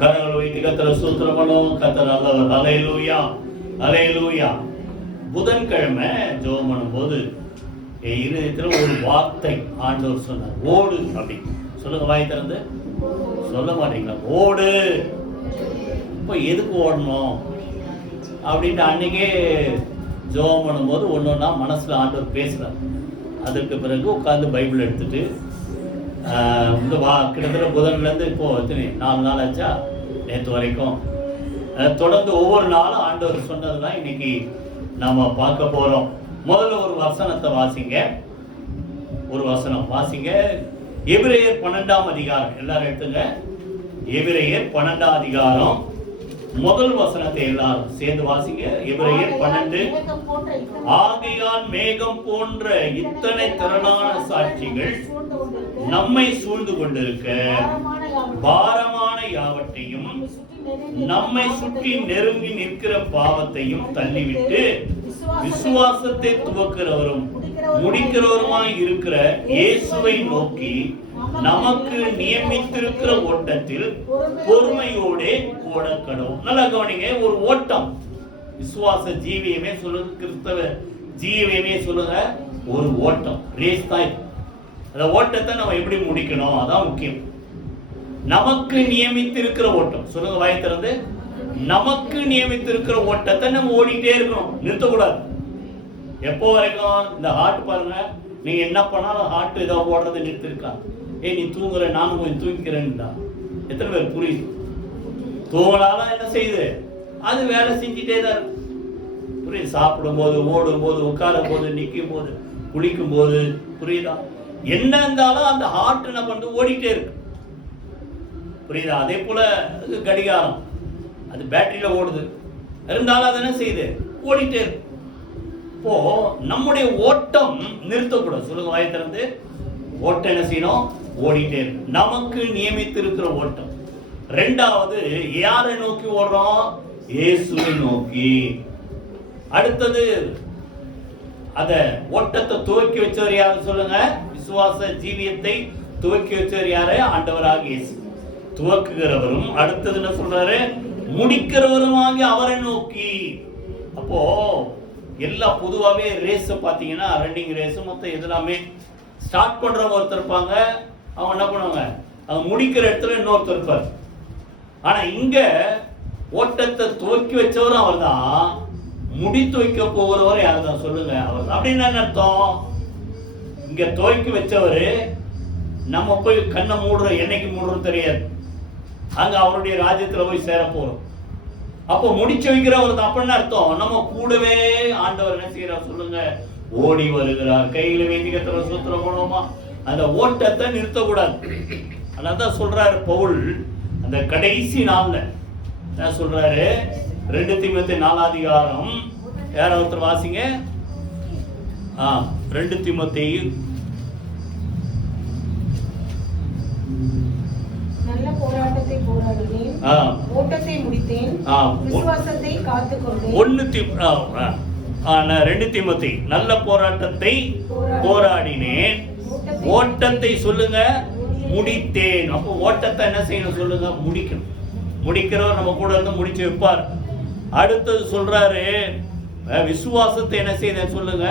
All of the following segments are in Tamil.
கரங்கள் வைத்து கத்தரை ஸ்தோத்திரம் பண்ணுவோம். கத்தர் நல்லவர். அல்லேலூயா, அல்லேலூயா. புதன்கிழமை ஜெபம் பண்ணும்போது என் இருதயத்தில் ஒரு வார்த்தை ஆண்டவர் சொன்னார், ஓடு அப்படி. சொல்லுங்க, வாய் திறந்து சொல்ல மாட்டீங்களா? ஓடு. இப்போ எதுக்கு ஓடணும் அப்படின்ட்டு அன்னைக்கே ஜெபம் பண்ணும்போது ஒன்று ஒன்றா மனசில் ஆண்டவர் பேசுகிறார். அதற்கு பிறகு உட்காந்து பைபிள் எடுத்துட்டு இந்த கிட்டத்தட்ட புதன்லேருந்து இப்போது எத்தனை 4 நாள் ஆச்சா, நேற்று வரைக்கும் தொடர்ந்து ஒவ்வொரு நாளும் ஆண்டவர் சொன்னதுதான் இன்னைக்கு நாம பார்க்க போறோம். முதல்ல ஒரு வசனத்தை வாசிங்க, ஒரு வசனம் வாசிங்க. எபிரேயர் 12ஆம் அதிகாரம், எல்லாரும் எடுத்துங்க. எபிரேயர் 12ஆம் அதிகாரம் முதல் வசனத்தை எல்லாரும் சேர்ந்து வாசிங்க. எபிரேயர் 12. ஆகையால் மேகம் போன்ற இத்தனை திரளான சாட்சிகள் நம்மை சூழ்ந்து கொண்டிருக்க பாரமான யாவற்றையும் நம்மை சுற்றி நெருங்கி நிற்கிற பாவத்தையும் தள்ளிவிட்டு விசுவாசத்தை துவக்கிறவரும் முடிக்கிறவருமாய் இருக்கிற இயேசுவை நோக்கி நமக்கு நியமித்திருக்கிற ஓட்டத்தில் பொறுமையோடு ஓடக்கணும். நல்லா கவனிங்க, ஒரு ஓட்டம். விசுவாச ஜீவியமே சொல்லுங்க, கிறிஸ்தவ ஜீவியமே சொல்லுங்க, ஒரு ஓட்டம், ரேஸ் தான். அந்த ஓட்டத்தை நம்ம எப்படி முடிக்கணும், அதான் முக்கியம். நமக்கு நியமித்திருக்கிற ஓட்டம், சொல்லுங்க வாய் திறந்து. நமக்கு நியமித்திருக்கிற ஓட்டத்தை நம்ம ஓடிட்டே இருக்கணும், நிறுத்தக்கூடாது. எப்போ வரைக்கும்? இந்த ஹார்ட் பாருங்க, நீங்க என்ன பண்ணாலும் ஹார்ட் ஏதோ ஓடுறது நிறுத்திருக்கா? நீ தூங்குற, நானும் கொஞ்சம் தூங்கிக்கிறேன்டா. எத்தனை பேர் புரியுது? தூங்கலாலும் என்ன செய்யுது, அது வேலை செஞ்சுட்டே தான் இருக்கு. புரியுது? சாப்பிடும் போது, ஓடும் போது, உட்காரும் போது, நிற்கும் போது, குளிக்கும் போது, புரியுதா? என்ன இருந்தாலும் அந்த ஹார்ட் என்ன பண்ணுறது, ஓடிட்டே இருக்கு. புரியுதா? அதே போல கடிகாரம், அது பேட்டரியில ஓடுது, இருந்தாலும் அது என்ன செய்யுது, ஓடிட்டே இருக்கு. இப்போ நம்முடைய ஓட்டம் நிறுத்தக்கூடாது. சொல்லுங்க வாய் திறந்து. ஓட்டம் என்ன செய்யணும், ஓடிட்டே இருக்கு. நமக்கு நியமித்திருக்கிற ஓட்டம். ரெண்டாவது, யாரை நோக்கி ஓடுறோம்? இயேசுவை நோக்கி. அடுத்தது, அத ஓட்டத்தை துவக்கி வச்சவர் யாரு? சொல்லுங்க. விசுவாச ஜீவியத்தை துவக்கி வச்சவர் யாரு? ஆண்டவராக இயேசு. துவக்குகிறவரும், அடுத்தது என்ன சொல்றாரு, முடிக்கிறவருமாகி அவரை நோக்கி. அப்போ எல்லாம் பொதுவாகவே ரேஸ் பார்த்தீங்கன்னா, ரன்னிங் ரேஸ் மொத்தம் எல்லாமே ஸ்டார்ட் பண்றவங்க ஒருத்தர் இருப்பாங்க, அவங்க என்ன பண்ணுவாங்க, அவங்க முடிக்கிற இடத்துல இன்னொருத்தர் இருப்பார். ஆனா இங்க ஓட்டத்தை துவக்கி வச்சவரும் அவர் தான், முடித்து வைக்க போகிறவர் யார் தான்? சொல்லுங்க, அவர். அப்படின்னு என்ன அர்த்தம்? இங்க துவக்கி வச்சவரு, நம்ம போய் கண்ணை மூடுற, என்னைக்கு மூடுறது தெரியாது, அங்க அவருடைய ராஜ்யத்துல போய் சேர போறோம். அப்போ முடிச்சு வைக்கிறவர் தான். அப்படின்னு அர்த்தம், நம்ம கூடவே ஆண்டவர் என்ன செய்யறார்? சொல்லுங்க, ஓடி வருகிறார். கையில வேண்டி கத்துற சூத்திரம் போனோமா, அந்த ஓட்டத்தை நிறுத்தக்கூடாது. அதான் சொல்றாரு பவுல், அந்த கடைசி நாள்ல என்ன சொல்றாரு? 2 தீமோத்தேயு 4ஆம் அதிகாரம், யாராவது ஒருத்தர் வாசிங்க. 2 தீமோத்தேயு. நல்ல போராட்டத்தை போராடினேன், ஓட்டத்தை முடித்தேன், விசுவாசத்தை காத்துக்கொண்டேன். 2 தீமோத்தேயு, நல்ல போராட்டத்தை போராடினேன், ஓட்டத்தை சொல்லுங்க முடித்தேன். அப்போ ஓட்டத்தை என்ன செய்யணும்? சொல்லுங்க, முடிக்கணும். முடிக்கிறவர் நம்ம கூட இருந்து முடிச்சு வைப்பார். அடுத்தது சொல்றாரு, விசுவாசத்தை என்ன செய்ய சொல்லுங்க,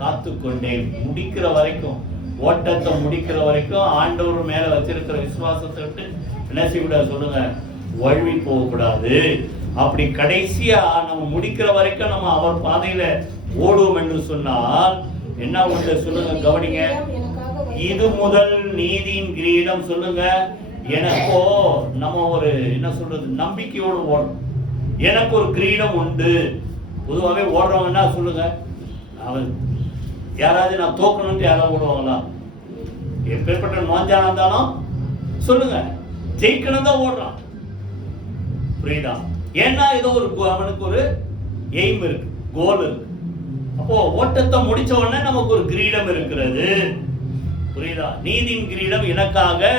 காத்துக்கொண்டேன். முடிக்கிற வரைக்கும், ஓட்டத்தை முடிக்கிற வரைக்கும் ஆண்டவர் மேல வச்சிருக்கிற விசுவாசத்தை விட்டு என்ன செய்யக்கூடாது? சொல்லுங்க, வழுவி போகக்கூடாது. அப்படி கடைசியா நம்ம முடிக்கிற வரைக்கும் நம்ம அவர் பாதையில ஓடுவோம் என்று சொன்னால் என்ன உண்டு? சொல்லுங்க, கவனிங்க. இது முதல் நீதியின் கிரீடம். சொல்லுங்க, எனக்கோ நம்ம ஒரு என்ன சொல்றது, நம்பிக்கையோடு ஓடும். எனக்கு ஒரு கிரீடம் உண்டு. பொதுவாகவே ஓடுறவங்கன்னா சொல்லுங்க, அவன் யாராவது நான் தோக்கணும்னு யாராவது ஓடுவாங்களா? எப்பேற்பட்ட நோஞ்சானா இருந்தாலும் சொல்லுங்க, ஜெயிக்கணும் தான் ஓடுறான். புரியுதா? ஏன்னா ஏதோ ஒரு அவனுக்கு ஒரு எய்ம் இருக்கு, கோல் இருக்கு. அப்போ ஓட்டத்தை முடிச்ச உடனே நமக்கு ஒரு கிரீடம் இருக்கிறது. புரியுதா? நீதியின் கிரீடம் எனக்காக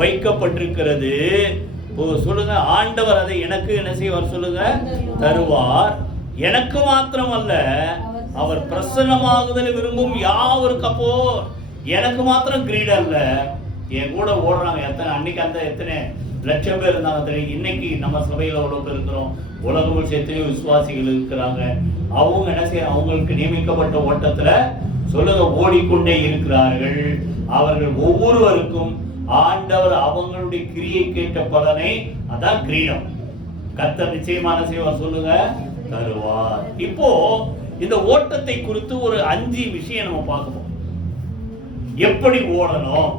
வைக்கப்பட்டிருக்கிறது. சொல்லுங்க, ஆண்டவர் அதை எனக்கு என்ன செய்வார்? சொல்லுங்க, தருவார். எனக்கு மாத்திரம் அல்ல, அவர் பிரசன்னமாகுதல் விரும்பும் யாவருக்கு. அப்போ எனக்கு மாத்திரம் கிரீடம் இல்ல, என் கூட ஓடுறாங்க எத்தனை, அன்னைக்கு அந்த எத்தனை லட்சம் பேர் இருந்தாலும் தெரியும். இன்னைக்கு நம்ம சபையில் அவ்வளோ பேர் இருக்கிறோம், உலகம் முழுவதும் விசுவாசிகள் இருக்கிறாங்க. அவங்க என்ன செய்ய, அவங்களுக்கு நியமிக்கப்பட்ட ஓட்டத்துல சொல்லுங்க ஓடிக்கொண்டே இருக்கிறார்கள். அவர்கள் ஒவ்வொருவருக்கும் ஆண்டவர் அவங்களுடைய கிரியை கேட்ட பலனை, அதான் கிரீடம், கர்த்தர் நிச்சயமான செய்வார் சொல்லுங்க, தருவார். இப்போ இந்த ஓட்டத்தை குறித்து ஒரு 5 விஷயம் நம்ம பார்க்கணும், எப்படி ஓடணும்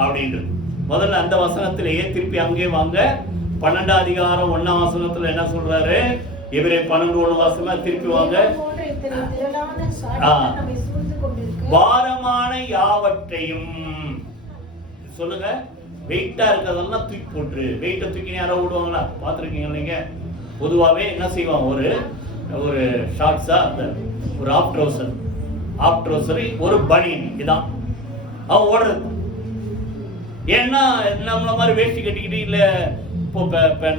அப்படின்றது. முதல்ல அந்த வசனத்திலேயே திருப்பி அங்கே வாங்க, 12ஆம் அதிகாரம் 1ஆம் வசனத்துல என்ன சொல்றாரு, எபிரேயர் 12:1 வாசமா திருப்பி வாங்க. பாரமான யாவற்றையும் சொல்லுங்க, வெயிட்டா இருக்கிறதெல்லாம் தூக்கி போட்டுரு. வெயிட்டை தூக்கி யாரோ ஓடுவாங்களா பார்த்துருக்கீங்க நீங்க? பொதுவாகவே என்ன செய்வான், ஒரு ஷார்ட்ஸா, ஒரு ஆஃப் ட்ரௌசர், ஒரு பனியன், இதான் அவன் ஓடுறது. ஏன்னா நம்மள மாதிரி வேஷ்டி கட்டிக்கிட்டு இல்லை இப்போ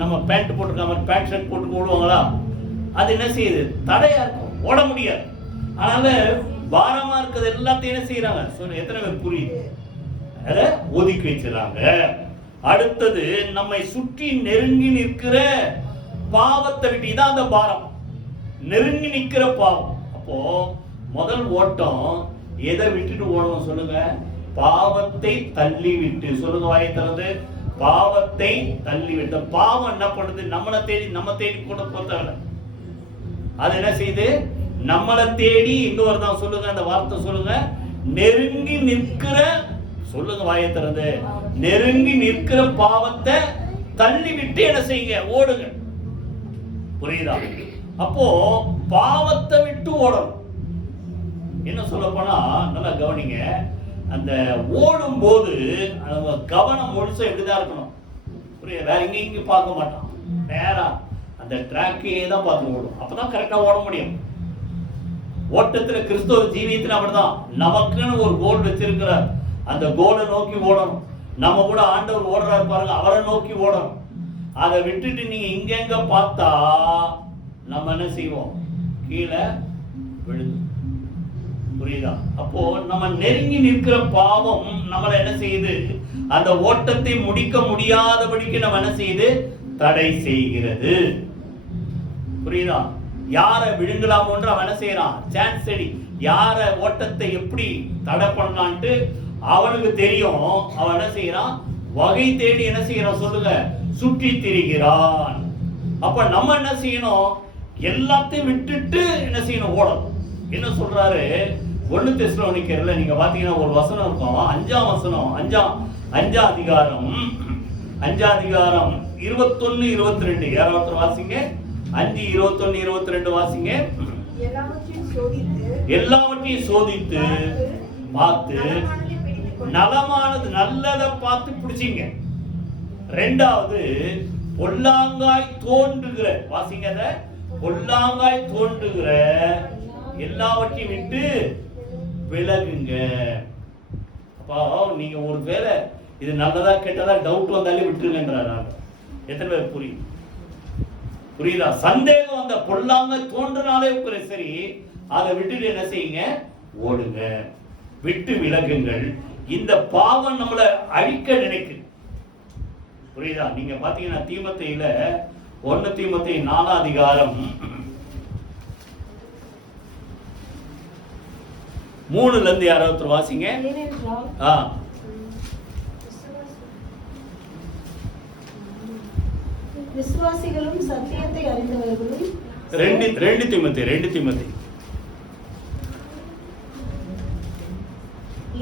நம்ம பேண்ட் போட்டுருக்க மாதிரி பேண்ட் ஷர்ட் போட்டு ஓடுவாங்களா, அது என்ன செய்யுது, தடையா இருக்கும், ஓட முடியாது. அதனால பாரமா இருக்கிறது எல்லாத்தையும் என்ன செய்யறாங்க, சொல்ல எத்தனை பேர் புரியுது, அதை ஒதுக்கி வச்சிடறாங்க. அடுத்தது நம்மை சுற்றி நெருங்கி நிற்கிற பாவத்தை விட்டு, இதான் அந்த பாரம், நெருங்கி நிற்கிற பாவம். அப்போ முதல் ஓட்டம் எதை விட்டுட்டு ஓடணும் சொல்லுங்க, பாவத்தை தள்ளி விட்டு. சொல்லுங்க வாயை திறந்து, பாவத்தை தள்ளி விட்டு. பாவம் என்ன பண்ணுது, நம்ம தேடி கூட போத்தவல, அது என்ன செய்யுது, நம்மளை தேடி இங்க வருதான். சொல்லுங்க அந்த வார்த்தை சொல்லுங்க, நெருங்கி நிற்கிற, சொல்லுங்க வாயை திறந்து, நெருங்கி நிற்கிற பாவத்தை தள்ளி விட்டு என்ன செய்யுங்க, ஓடுங்க. புரியுதா? அப்போ பாவத்தை விட்டு ஓடணும். என்ன சொல்ல போனா, நல்லா கவனிங்க, அந்த ஓடும் போது கவனம் முழுசா எப்படிதான் இருக்கணும், புரியுது? வேற எங்க பார்க்க மாட்டான், நேரா அந்த ட்ராக்கையே தான் பார்த்து ஓடும். அப்பதான் கரெக்டா ஓட முடியும். ஓட்டத்துல கிறிஸ்தவ ஜீவியத்துல அப்படிதான், நமக்குன்னு ஒரு கோல் வச்சிருக்கிறார், அந்த கோலை நோக்கி ஓடணும். நம்ம கூட ஆண்டவர் ஓடுறாரு பாருங்க, அவரை நோக்கி ஓடணும். அதை விட்டுட்டு நீங்க இங்க பார்த்தா நம்ம என்ன செய்வோம், கீழே விழுந்து. புரியுதா? அப்போ நம்ம நெருங்கி நிற்கிற பாவம் நம்மளை என்ன செய்யுது, அந்த ஓட்டத்தை முடிக்க முடியாதபடிக்கு நம்ம என்ன செய்யுது, தடை செய்கிறது. புரியுதா? யாரை விழுங்கலாமோன்ற அவன் என்ன செய்யறான், சான்ஸ் செடி, யார ஓட்டத்தை எப்படி தடை பண்ணலான்ட்டு அவனுக்கு தெரியும். அவன் என்ன செய்யறான், வகை தேடி என்ன செய்யறான் சொல்லுங்க, சுற்றி திரிகிறான். அப்ப நம்ம என்ன செய்யணும், எல்லாத்தையும் விட்டுட்டு என்ன செய்யணும், ஓடணும். என்ன சொல்றாரு, 1 தெசலோனிக்கர்ல நீங்க பாத்தீங்கன்னா ஒரு வசனம் இருக்கும், 5ஆம் வசனம், 5ஆம் அதிகாரம் 21, 22 யாராவது வாசிங்க. 5, 21, 22 வாசிங்க. எல்லாவற்றையும் சோதித்து பார்த்து நலமானது, நல்லதை பார்த்து பிடிச்சிங்க. 2வது பொல்லாங்காய் தோன்றுகிற, வாசிங்க, பொல்லாங்காய் தோன்றுகிற எல்லாவற்றையும் விட்டு விலகுங்க. அப்போ நீங்க ஒரு வேளை இது நல்லதா கெட்டதா டவுட் வந்தாலே விட்டுருங்கன்றாரு. எத்தனை பேர் புரியுதா? சந்தேகம் அந்த பொல்லாங்க தோன்றினாலே சரி, அதை விட்டுட்டு என்ன செய்யுங்க, ஓடுங்க, விட்டு விலகுங்கள். இந்த பாவம் நம்மளை அழிக்க நினைக்குது. புரியுதா? நீங்க பாத்தீங்கன்னா தீமோத்தேயுல 1 தீமோத்தேயு 4ஆம் அதிகாரம் 3ல இருந்து யாராவது வாசிங்க. விசுவாசிகளும் சத்தியத்தை அறிந்தவர்களும். 2 தீமோத்தேயு.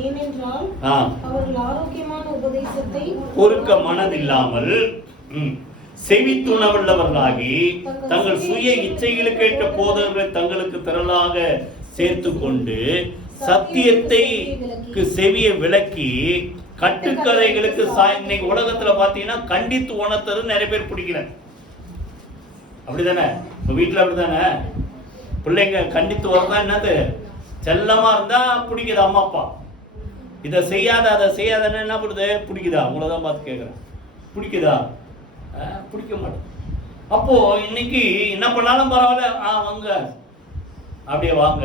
ஏனென்றால் அவர்கள் ஆரோக்கியமான உபதேசத்தை பொறுக்க மனதில்லாமல் செவித்துணவுள்ளவர்களாகி தங்கள் சுய இச்சைகளுக்கு ஏற்ற போதகர்களை தங்களுக்கு திரளாக சேர்த்து கொண்டு சத்தியத்தை செவியை விலக்கி கட்டுக்கதைகளுக்கு இன்னைக்கு உலகத்துல பாத்தீங்கன்னா கண்டித்து உணர்த்தது நிறைய பேர் பிடிக்கிறாங்க. அப்படிதானே? இப்ப வீட்டுல அப்படிதானே, பிள்ளைங்க கண்டித்து வரதான் என்னது, செல்லமா இருந்தா பிடிக்குது அம்மா அப்பா, இதை செய்யாத அதை செய்யாதன்னு என்ன பண்ணுது, பிடிக்குதா? உங்களதான் பார்த்து கேட்குறேன், பிடிக்குதா? பிடிக்க மாட்டேன். அப்போ இன்னைக்கு என்ன பண்ணாலும் பரவாயில்ல, வாங்க அப்படியே வாங்க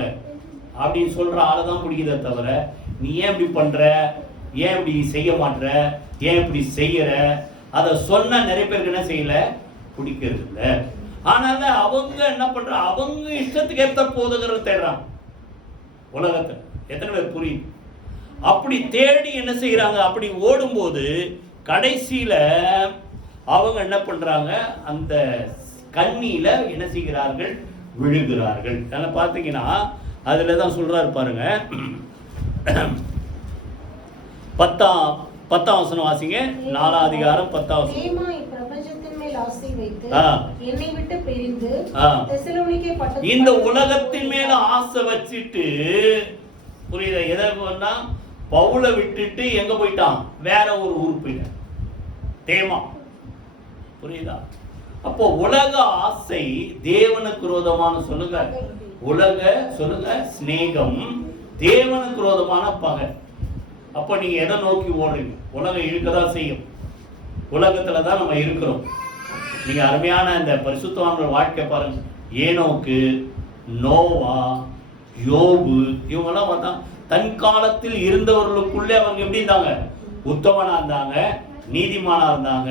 அப்படின்னு சொல்ற ஆளை தான் பிடிக்குதே தவிர, நீ ஏன் இப்படி பண்ற, ஏன் இப்படி செய்ய மாட்ற, ஏன் இப்படி செய்யற அதை சொன்ன நிறைய பேருக்கு என்ன செய்யல, பிடிக்கிறது இல்லை. ஆனால அவங்க என்ன பண்ற, அவங்க இஷ்டத்துக்கு ஏற்ற போதுங்கிறத தேடுறாங்க உலகத்தை. எத்தனை பேர் புரியுது? அப்படி தேடி என்ன செய்யறாங்க, அப்படி ஓடும்போது கடைசியில அவங்க என்ன பண்றாங்க, அந்த கண்ணியில என்ன செய்கிறார்கள், விழுகிறார்கள். பார்த்தீங்கன்னா அதுல தான் சொல்றாரு பாருங்க, 10ஆம் வசனம் வாசிங்க. 4ஆம் அதிகாரம் 10ஆம் வசனம். இந்த உலகத்தின் மேல ஆசை வச்சுட்டு, புரியுதா, எதா பவுலை விட்டுட்டு எங்க போயிட்டான், வேற ஒரு ஊருக்கு போயிட்டான், தேமா. புரியுதா? அப்போ உலக ஆசை தேவனுக்கு விரோதமான, சொல்லுங்க உலக, சொல்லுங்க ஸ்நேகம் தேவனுக்கு விரோதமான பகை. அப்ப நீங்க எதை நோக்கி ஓடுறீங்க? உலகம் இருக்கதான் செய்யும். உலகத்துல தான் நம்ம இருக்கிறோம். நீங்க அருமையான இந்த பரிசுத்தவான்கள் வாழ்க்கை பாருங்க. ஏனோக்கு, நோவா, யோபு, இவங்கெல்லாம் பார்த்தா தன் காலத்தில் இருந்தவர்களுக்குள்ளே அவங்க எப்படி இருந்தாங்க, உத்தமனா இருந்தாங்க, நீதிமானா இருந்தாங்க,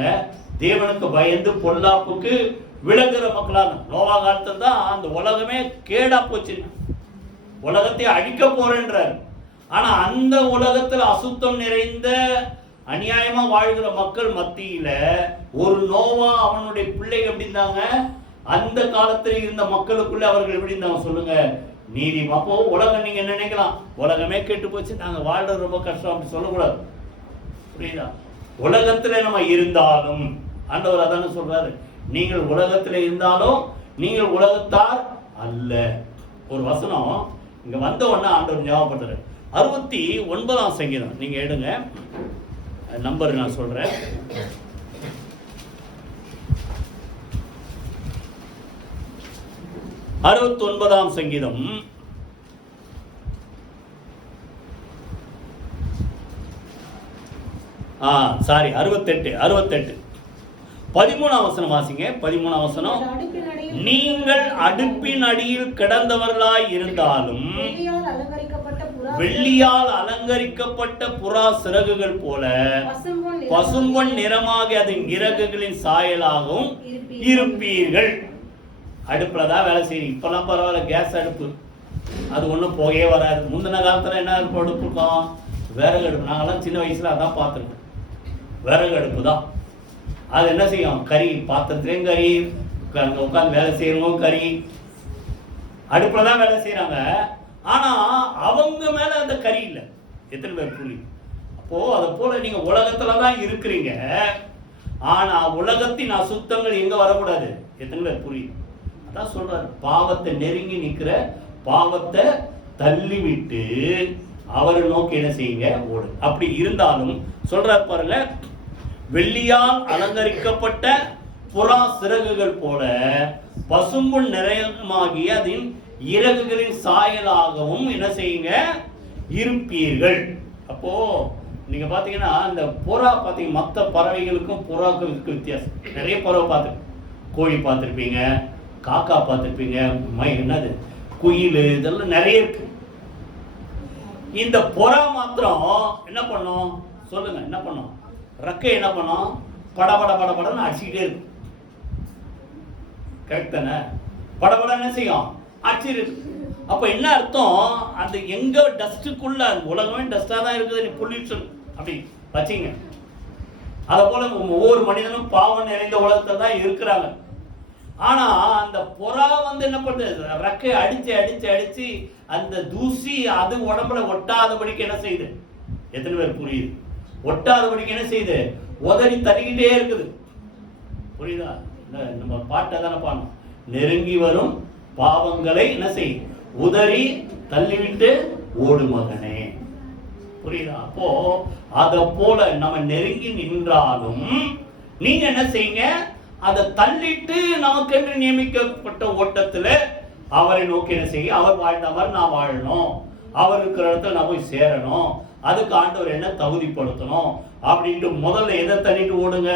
தேவனுக்கு பயந்து பொல்லாப்புக்கு விலகுற மக்களா. நோவா காலத்தில் தான் அந்த உலகமே கேடா போச்சு, உலகத்தை அழிக்க போறேன்றார். ஆனா அந்த உலகத்தில் அசுத்தம் நிறைந்த அநியாயமா வாழ்கிற மக்கள் மத்தியில ஒரு நோவா அவனுடைய பிள்ளைகள் எப்படி இருந்தாங்க, அந்த காலத்தில் இருந்த மக்களுக்குள்ள அவர்கள் எப்படி இருந்தாங்க, சொல்லுங்க நீதிமா. அப்போ உலகம் நீங்க என்ன நினைக்கலாம், உலகமே கெட்டு போச்சு, நாங்க வாழ்றது ரொம்ப கஷ்டம், அப்படி சொல்லக்கூடாது. புரியுதா? உலகத்துல நம்ம இருந்தாலும் ஆண்டவர் அதான சொல்றாரு, நீங்கள் உலகத்துல இருந்தாலும் நீங்கள் உலகத்தார் அல்ல. ஒரு வசனம் இங்க வந்த உடனே ஆண்டவர் ஞாபகப்படுத்துறாரு. 69ஆம் சங்கீதம் நீங்க எடுங்க, நம்பர் நான் சொல்றேன். அறுபத்தொன்பதாம் சங்கீதம் 68 13ஆம் வசனம் வாசிங்க. 13ஆம் வசனம், நீங்கள் அடுப்பின் அடியில் கிடந்தவர்களாய் இருந்தாலும் வெள்ளியால் அலங்கரிக்கப்பட்ட புறா சிறகுகள் போல பசும்பொன் நிறமாகி அதன் இறகுகளின் சாயலாகவும் இருப்பீர்கள். அடுப்புலதான் வேலை செய்யும். இப்பெல்லாம் பரவாயில்ல, கேஸ் அடுப்பு, அது ஒன்றும் புகையே வராது. முந்தின காலத்துல என்ன அடுப்பு இருக்கும், விறகு அடுப்பு. நாங்கெல்லாம் சின்ன வயசுல அதான் பார்த்துருக்கோம், விறகு அடுப்பு தான். அது என்ன செய்யும், கறி பாத்திரத்துலேயும் கறி, உட்காந்து வேலை செய்யறவங்க கறி, அடுப்புல தான் வேலை செய்யறாங்க. ஆனா அவங்க மேல அந்த கறி இல்லை. எத்தனை பேர் புள்ளி? அப்போ அதை போல நீங்க உலகத்துலதான் இருக்கிறீங்க, ஆனா உலகத்தின் அசுத்தங்கள் எங்க வரக்கூடாது. எத்தனை பேர் புள்ளி? அதான் சொல்றாரு, பாவத்தை நெருங்கி நிக்கிற பாவத்தை தள்ளிவிட்டு அவரை நோக்கி என்ன செய்யுங்க, ஓடு. அப்படி இருந்தாலும் சொல்றாரு பாருங்க, வெள்ளியால் அலங்கரிக்கப்பட்ட புறா சிறகுகள் போல பசும்பொன் நிறையமாகிய அதன் இறகுகளின் சாயலாகவும் என்ன செய்யுங்க, இருப்பீர்கள். அப்போ நீங்க பாத்தீங்கன்னா இந்த புறா பாத்தீங்க, மற்ற பறவைகளுக்கும் புறாக்களுக்கும் வித்தியாசம். நிறைய பறவை பார்த்துருப்பீங்க, கோழி பார்த்துருப்பீங்க, காக்கா பார்த்துருப்பீங்க, என்னது குயில், இதெல்லாம் நிறைய இருக்கு. இந்த புறா மாத்திரம் என்ன பண்ணும், சொல்லுங்க என்ன பண்ணும், ரெக்கை என்ன பண்ணும், படபட படபடன்னு அடிச்சுக்கிட்டே இருக்கும். கரெக்ட் தானே? படபட என்ன செய்யும், அடிச்சிருக்கு. அப்ப என்ன அர்த்தம், அந்த எங்க டஸ்டுக்குள்ள, உலகமே டஸ்டா தான் இருக்குது, பொல்யூஷன் அப்படி வச்சிங்க. அதை போல ஒவ்வொரு மனிதனும் பாவம் நிறைந்த உலகத்தை தான் இருக்கிறாங்க. ஆனா அந்த புறா என்ன பண்ணுது, ரெக்கை அடிச்சு அடிச்சு அடிச்சு அந்த தூசி அது உடம்புல ஒட்டாதபடிக்கு என்ன செய்யுது. எத்தனை பேர் புரியுது? ஒட்டாதபடிக்கு என்ன செய்யுது, உதறி தள்ளிக்கிட்டே இருக்குது. புரியுதா? நம்ம பாட்டை தானே பாடணும், நெருங்கி வரும் பாவங்களை என்ன செய்யும், உதறி தள்ளிவிட்டு ஓடு மகனே. புரியுதா? அப்போ அத போல நம்ம நெருங்கி நின்றாலும் நீங்க என்ன செய்யுங்க, அதை தள்ளிட்டு நமக்கென்று நியமிக்கப்பட்ட ஓட்டத்துல அவரை நோக்கி என்ன செய்ய, அவர் வாழ்ந்த மாதிரி நான் வாழணும், அவர் இருக்கிற இடத்துல நான் போய் சேரணும், அதுக்கு ஆண்டவர் என்ன தகுதிப்படுத்தணும் அப்படின்ட்டு முதல்ல எதை தள்ளிட்டு ஓடுங்க,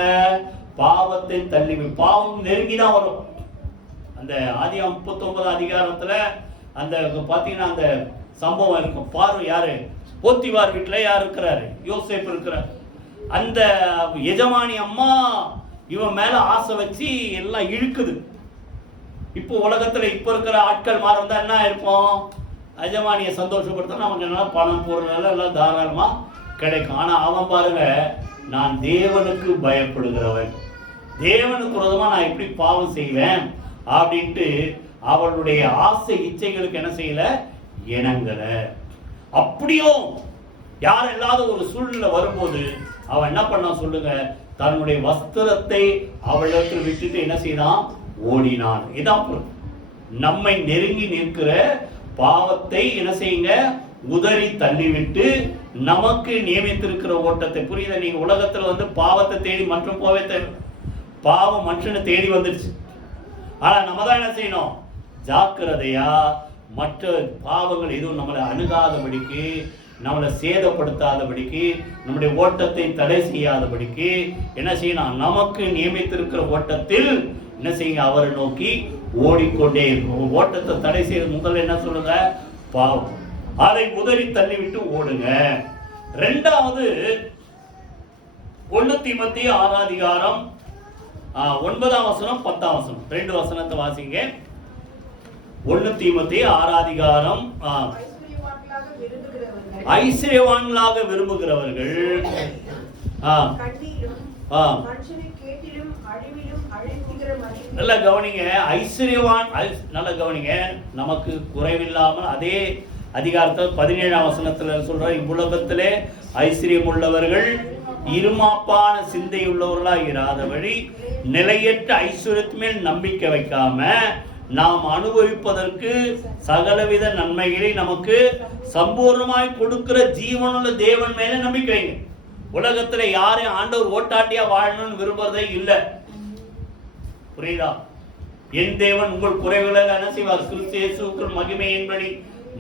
பாவத்தை தள்ளி. பாவம் நெருங்கிதான் வரும். அந்த ஆதியாகமம் 39 அதிகாரத்துல அந்த பாத்தீங்கன்னா அந்த சம்பவம் இருக்கும். பார்வை யாரு, போத்திவார் வீட்டுல யார் இருக்கிறாரு, யோசேப்பு இருக்கிறார். அந்த எஜமானி அம்மா இவன் மேல ஆசை வச்சு எல்லாம் இழுக்குது. இப்போ உலகத்துல இப்ப இருக்கிற ஆட்கள் மாற வந்தா என்ன இருப்போம்? எஜமானியை சந்தோஷப்படுத்த நமக்கு என்ன பணம் பொருள் எல்லாம் தாராளமா கிடைக்கும். ஆனா அவன் பாருங்க, நான் தேவனுக்கு பயப்படுகிறவன், தேவனுக்கு விரோதமா நான் எப்படி பாவம் செய்வேன் அப்படின்ட்டு அவளுடைய ஆசை இச்சைகளுக்கு என்ன செய்யல, இணங்கல. அப்படியும் யார் இல்லாத ஒரு சூழ்நிலை வரும்போது அவன் என்ன பண்ண சொல்லுங்க, தன்னுடைய வஸ்திரத்தை அவளிடத்தில் விட்டுட்டு என்ன செய்தான், ஓடினான். இதான் நம்மை நெருங்கி நிற்கிற பாவத்தை என்ன செய்யுங்க, உதறி தள்ளிவிட்டு நமக்கு நியமித்திருக்கிற ஓட்டத்தை. புரியுதா? நீங்க உலகத்துல வந்து பாவத்தை தேடி மற்றும் போவே தேவை, பாவம் மனுஷனை தேடி வந்துருச்சு. ஆனா நம்ம தான் என்ன செய்யணும், ஜாக்கிரதையா மற்ற பாவங்கள் எதுவும் நம்மளை அணுகாதபடிக்கு, நம்மளை சேதப்படுத்தாதபடிக்கு, நம்முடைய ஓட்டத்தை தடை செய்யாதபடிக்கு என்ன செய்யணும், நமக்கு நியமித்திருக்கிற ஓட்டத்தில் என்ன செய்யுங்க, அவரை நோக்கி ஓடிக்கொண்டே இருக்கும். ஓட்டத்தை தடை செய்ய முதல்ல என்ன சொல்லுங்க, பாவம், அதை உதறி தள்ளிவிட்டு ஓடுங்க. ரெண்டாவது 1 தீமோத்தேயு 6 அதிகாரம் 9ஆம் வசனம் 10ஆம் வசனம், 2 வசனத்தை வாசிங்க. 1 தீமோத்தேயு 6 அதிகாரம் ஐஸ்வர்யவான்களாக விரும்புகிறவர்கள் நல்லா கவனிங்க. ஐஸ்வர்யவான், நல்லா கவனிங்க. நமக்கு குறைவில்லாமல் அதே அதிகாரத்தை 17ஆம் வசனத்துல சொல்ற, இவ்வுலகத்திலே ஐஸ்வர்யம் உள்ளவர்கள் இருமாப்பான சிந்தை உள்ளவர்களா இராதபடி நிலையற்ற ஐஸ்வர்யத்து மேல் நம்பிக்கை வைக்காம நாம் அனுபவிப்பதற்கு சகலவித நன்மைகளை நமக்கு சம்பூர்ணமாய் கொடுக்கிற ஜீவனுள்ள தேவன் மேல நம்பிக்கை வைங்க. உலகத்துல யாரையும் ஆண்டவர் ஓட்டாட்டியா வாழணும்னு விரும்புறதே இல்லை. புரியுதா? என் தேவன் உங்கள் குறைகளை என்ன செய்வார், கிறிஸ்து இயேசுவுக்குள் மகிமையின்படி,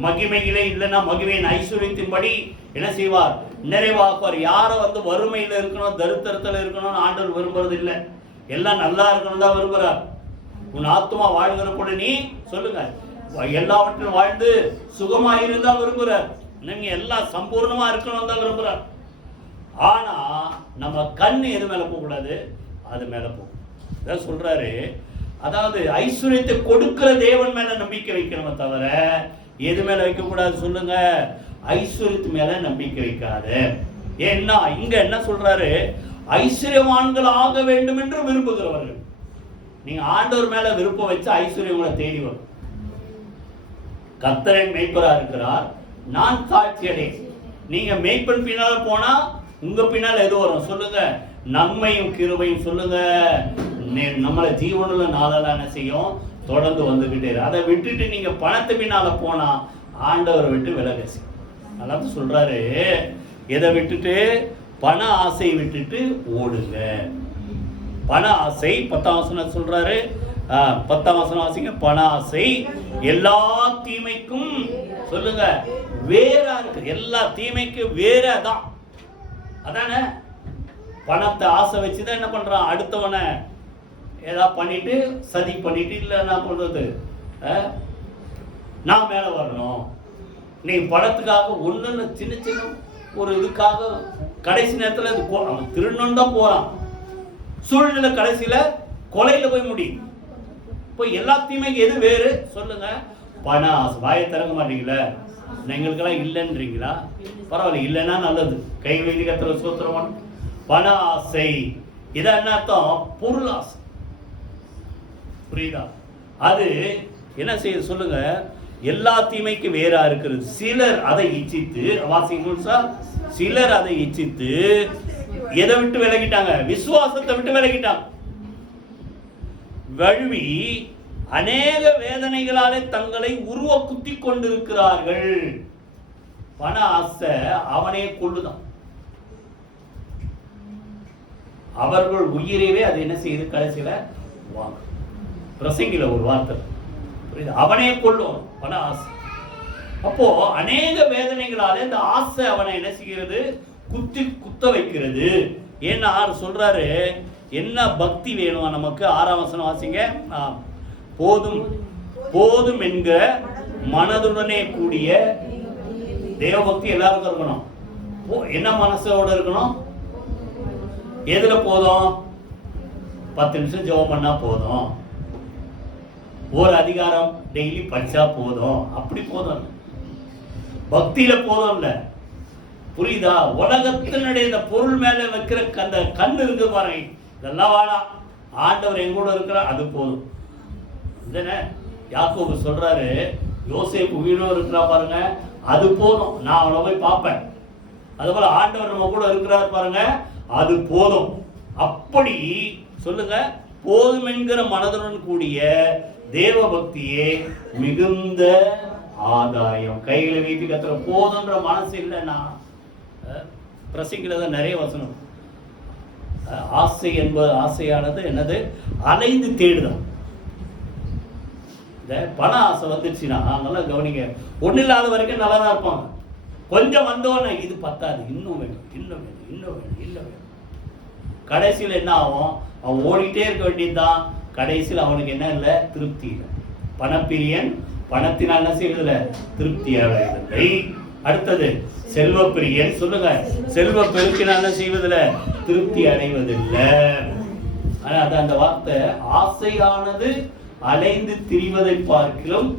மகிமைகளே இல்லைன்னா மகிமையின் ஐஸ்வர்யத்தின்படி என்ன செய்வார், நிறைவாக்குவார். யாரை வந்து வறுமையில இருக்கணும், தரித்திரத்துல இருக்கணும்னு ஆண்டவர் விரும்புறது இல்லை. எல்லாம் நல்லா இருக்கணும் தான் விரும்புறார். உன் ஆத்மா வாழ்கிற கூட நீ சொல்லுங்க, எல்லாவற்றிலும் வாழ்ந்து சுகமா இருந்தா விரும்புறார். நீங்க எல்லாம் சம்பூர்ணமா இருக்கணும் தான் விரும்புறார். ஆனா நம்ம கண்ணு எது மேல போக கூடாது, அது மேல போகும். அதான் சொல்றாரு, அதாவது ஐஸ்வர்யத்தை கொடுக்கிற தேவன் மேல நம்பிக்கை வைக்கிறவங்க தவிர எது மேல வைக்க கூடாது சொல்லுங்க, ஐஸ்வர்யத்து மேல நம்பிக்கை வைக்காத. ஏன்னா இங்க என்ன சொல்றாரு, ஐஸ்வர்யவான்கள் ஆக வேண்டும் என்று விரும்புகிறவர்கள். நீங்க ஆண்டவர் மேல விருப்பம் வச்சு ஐஸ்வர்யம் உங்களை தேடி வரும். கர்த்தரின் மேய்ப்பரா இருக்கிறார், நான் சாட்சி அடை. நீங்க மேய்ப்பன் பின்னால போனா உங்க பின்னால எது வரும் சொல்லுங்க, நன்மையும் கிருபையும் சொல்லுங்க. நம்மளை ஜீவனுள்ள நாளால என்ன செய்யும், தொடர்ந்து வந்துகிட்டே. அதை விட்டுட்டு நீங்க பணத்தை பின்னால போனா ஆண்டவரை விட்டு விலக. நல்லா சொல்றாரு, எதை விட்டுட்டு, பண ஆசை விட்டுட்டு ஓடுங்க. பண ஆசை 10ஆம் வசனம் சொல்றாரு, 10ஆம் வசனம் வாசிங்க. பண ஆசை எல்லா தீமைக்கும் சொல்லுங்க வேறா இருக்கு. எல்லா தீமைக்கும் வேற தான். அதானே, பணத்தை ஆசை வச்சுதான் என்ன பண்றான், அடுத்தவனை ஏதாவது பண்ணிட்டு சதி பண்ணிட்டு, இல்லை என்ன பண்றது, நான் மேல வரணும். நீ பணத்துக்காக ஒண்ணு சின்ன சின்ன ஒரு இதுக்காக கடைசி நேரத்தில் அவன் திருடணும் தான் போறான். சூழ்நிலை கடைசியில கொலையில போய் முடியும். இப்போ எல்லாத்தையுமே எது வேறு சொல்லுங்க, பண ஆசை. வாயை திறக்க மாட்டீங்களா, எங்களுக்கெல்லாம் இல்லைன்றீங்களா? பரவாயில்ல, இல்லைன்னா நல்லது. கை வைதி கத்திர சூத்திரமான பண ஆசை. இதை என்ன அர்த்தம், பொருள் ஆசை. புரியுதா? அது என்ன செய்யுது சொல்லுங்க, எல்லா தீமைக்கு வேறா இருக்கிறது. சிலர் அதை இச்சித்து, வாசிங்க, சிலர் அதை இச்சித்து எதை விட்டு விலகிட்டாங்க, விசுவாசத்தை விட்டு விலகிட்டாங்க. வழுவி அநேக வேதனைகளாலே தங்களை உருவ குத்தி கொண்டிருக்கிறார்கள். பண ஆசை அவனே கொள்ளுதான். அவர்கள் உயிரவே அது என்ன செய்யுது, கடைசியில வாங்க. பிரசங்கில ஒரு வார்த்தை புரியுது, அவனே கொள்ளும் பண ஆசை. அப்போ அநேக வேதனைகளாலே இந்த ஆசை அவனை என்ன செய்கிறது, குத்த வைக்கிறது. ஏன்னா சொல்றாரு, என்ன பக்தி வேணும் நமக்கு. 6ஆம் வசனம் வாசிங்க. போதும் போதும் என்கிற மனதுடனே கூடிய தேவபக்தி எல்லாருக்கும் இருக்கணும். என்ன மனசோட இருக்கணும், எதுல போதும்? 10 நிமிஷம் ஜெபம் பண்ணா போதும், ஒரு அதிகாரம் டெய்லி படிச்சா போதும், அப்படி போதும். பக்தியில போதும் இல்ல, புரியுதா? உலகத்தினுடைய இந்த பொருள் மேல வைக்கிற அந்த கண் இருக்கு பாருங்க, இதெல்லாம் வாழா, ஆண்டவர் எங்கூட இருக்கிறார், அது போதும். யாக்கோபு சொல்றாரு, யோசேப்பு வீடோ இருக்கிறா பாருங்க, அது போதும், நான் அவனை போய் பார்ப்பேன். அதுபோல ஆண்டவர் நம்ம கூட இருக்கிறார் பாருங்க, அது போதும். அப்படி சொல்லுங்க, போதும் என்கிற மனதுடன் கூடிய தேவ பக்தியே மிகுந்த ஆதாயம். கைகளை வீட்டு கத்துற போதுன்ற மனசு இல்லைன்னா, பிரசங்கில நிறைய வசனம், ஆசை என்பது, ஆசையானது என்னது? அலைந்து தேடுதல். இந்த பண ஆசை வந்துச்சுன்னா நல்லா கவனிங்க, ஒன்றும் இல்லாத வரைக்கும் நல்லா தான் இருப்பாங்க. கொஞ்சம் வந்தோன்னு இது பத்தாது, இன்னும் வேணும், இன்னும் வேணும், இன்னும் வேணும், இன்னும் வேணும். கடைசியில் என்ன ஆகும்? அவன் ஓடிட்டே இருக்க வேண்டியதுதான். கடைசியில் அவனுக்கு என்ன இல்லை? திருப்தி இல்லை. பணப்பிரியன் பணத்தினால் என்ன செய்வதில்லை? திருப்தி அடைவதில்லை. அடுத்தது செல்வப்பிரியன், சொல்லுங்க, செல்வ பெருக்கினால் என்ன செய்வதில்லை? திருப்தி அடைவதில்லை. அது அந்த வார்த்தை, ஆசையானது அலைந்து திரிவதை பார்க்கிறோம்.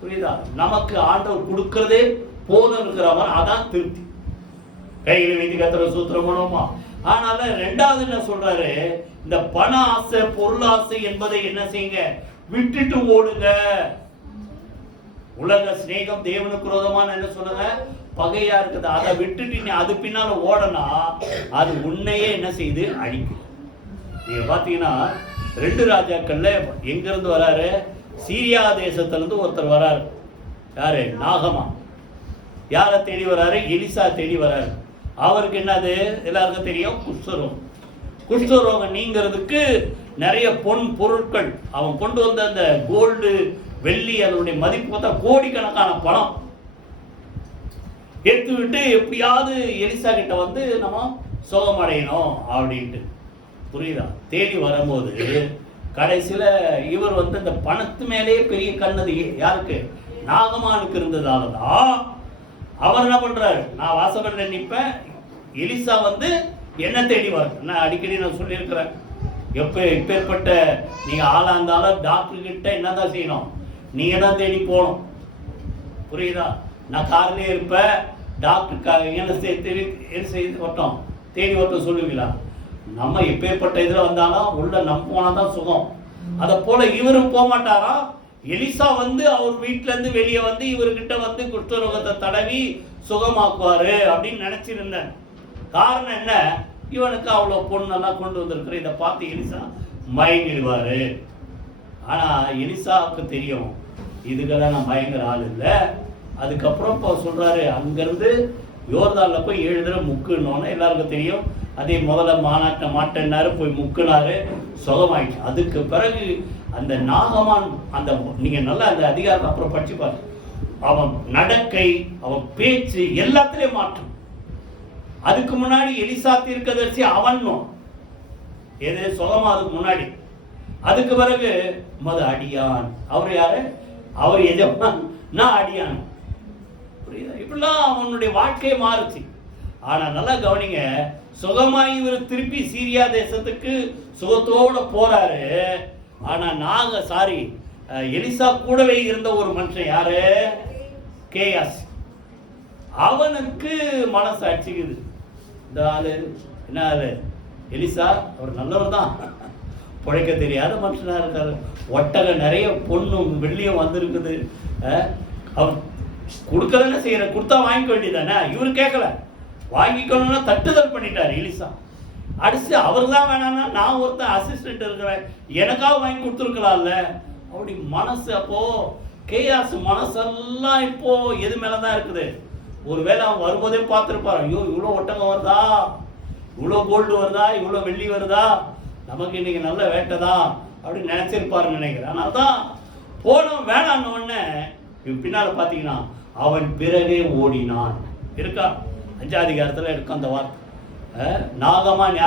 புரியுதா? நமக்கு ஆண்டவர் கொடுக்கிறதே போதும் இருக்கிறவன், அதான் திருப்தி. கைகளை வைத்து கத்துற சூத்திரம் பண்ணுவோமா? ஆனால ரெண்டாவது என்ன சொல்றாரு? இந்த பண ஆசை, பொருள் ஆசை என்பதை என்ன செய்யுங்க? விட்டுட்டு ஓடுங்க. உலக சிநேகம் தேவனுக்கு விரோதமான என்ன சொல்லுங்க? பகையா இருக்குது. அதை விட்டுட்டு நீ அது பின்னால ஓடனா அது உன்னையே என்ன செய்து அழிக்கும். நீங்க பாத்தீங்கன்னா 2 ராஜாக்கள்ல எங்க இருந்து வராரு? சீரியா தேசத்துல இருந்து ஒருத்தர் வராரு. யாரு? நாகமான். யாரை தேடி வராரு? எலிசா தேடி வராரு. அவருக்கு என்னது? எல்லாருக்கும் தெரியும், குஷ்டரோகம். குஷ்டரோகம் நீங்கிறதுக்கு நிறைய பொன் பொருட்கள், அவன் கொண்டு வந்த அந்த கோல்டு, வெள்ளி, அதனுடைய மதிப்பு பார்த்தா கோடிக்கணக்கான பணம் எடுத்து விட்டு எப்படியாவது எலிசா கிட்ட வந்து நம்ம சுகமடையணும் அப்படின்ட்டு, புரியுதா? தேடி வரும்போது கடைசியில இவர் வந்து இந்த பணத்து மேலேயே பெரிய கண்ணது யாருக்கு? நாகமானுக்கு இருந்ததாலதான் அவர் என்ன பண்றாரு? நான் வாசப்பட நிற்பேன், எலிசா வந்து என்ன தேடி வர. நான் அடிக்கடி நான் சொல்லியிருக்கிறேன், எப்பேற்பட்ட நீங்க ஆளா இருந்தாலும் டாக்டர் கிட்ட என்னதான் செய்யணும்? நீங்க தான் தேடி போகணும். புரியுதா? நான் கார்லயே இருப்பேன், டாக்டர் என்ன செய்து வரட்டும், தேடி வரட்டும் சொல்லுவீங்களா? நம்ம எப்பேற்பட்ட இதுல வந்தாலும் உள்ள நம்ம போனாதான் சுகம். அத போல இவரும் போக மாட்டாரா? எலிசா வந்து அவர் வீட்டுல இருந்து வெளியே வந்து இவர்கிட்ட வந்து குஷ்டரோகத்தை தடவி சுகமாக்குவாரு அப்படின்னு நினைச்சிருந்தேன். காரணம் என்ன? இவனுக்கு அவ்வளவு பொண்ணெல்லாம் கொண்டு வந்திருக்கிற இதை பார்த்து எலிசா மயங்கிடுவாரு. ஆனா எலிசாவுக்கு தெரியும், இதுக்கெல்லாம் நான் பயங்கர ஆள் இல்லை. அதுக்கப்புறம் இப்போ சொல்றாரு, அங்கிருந்து யோர்தான்ல போய் 7 தடவை முக்குன்னு எல்லாருக்கும் தெரியும். அதே முதல்ல மாட்டேன்னாரு, போய் முக்குனாரு, சுகமாயிடுச்சு. அதுக்கு பிறகு அந்த நாகமான், அந்த நீங்க நல்லா அந்த அதிகாரத்தை அப்புறம் படிச்சு பாருங்க, அவன் நடக்கை, அவன் பேச்சு எல்லாத்திலையும் மாற்றம். அதுக்கு முன்னாடி எலிசா தீர்க்கதரிசி அவனும் எது சுகமா, அதுக்கு முன்னாடி. அதுக்கு பிறகு அடியான், அவர் யாரு? அவர் எஜமான், நான் அடியான். புரியுதா? இப்படிலாம் அவனுடைய வாழ்க்கையை மாறுச்சு. ஆனா நல்லா கவனிங்க, சுகமாய் இவர் திருப்பி சீரியா தேசத்துக்கு சுகத்தோட போறாரு. ஆனா எலிசா கூடவே இருந்த ஒரு மனுஷன், யாரு? கேயாஸ். அவனுக்கு மனசு அடிச்சுக்குது. இந்த ஆளு என்ன ஆளு? எலிசா அவர் நல்லவர் தான், பிழைக்க தெரியாத மனுஷனா இருக்காரு. ஒட்டக நிறைய பொண்ணும் வெள்ளியும் வந்திருக்குது. அவர் கொடுக்கதானே செய்யற, கொடுத்தா வாங்கிக்க வேண்டியதானே. இவர் கேட்கல, வாங்கிக்கணும்னா தட்டுதல் பண்ணிட்டார் எலிசா. அடிச்சு அவர் தான் வேணாம்னா நான் ஒருத்தன் அசிஸ்டன்ட் இருக்கிறேன், எனக்காக வாங்கி கொடுத்துருக்கலாம்ல. அப்படி மனசு. அப்போ கேயாஸ் மனசெல்லாம் இப்போ எது மேலதான் இருக்குது? ஒருவேளை அவன் வரும்போதே பார்த்துருப்பாரு, ஐயோ இவ்வளோ ஒட்டகம் வருதா, இவ்வளோ கோல்டு வருதா, இவ்வளோ வெள்ளி வருதா, நமக்கு இன்னைக்கு நல்ல வேட்டைதான் அப்படின்னு நினைச்சிருப்பாருன்னு நினைக்கிறேன். அதனால தான் போனோம். வேணான்னு உடனே பின்னால பார்த்தீங்கன்னா அவன் பிறகே ஓடினான். இருக்கா 5ஆம் அதிகாரத்தில் இருக்கும் அந்த வார்த்தை. நாகமான்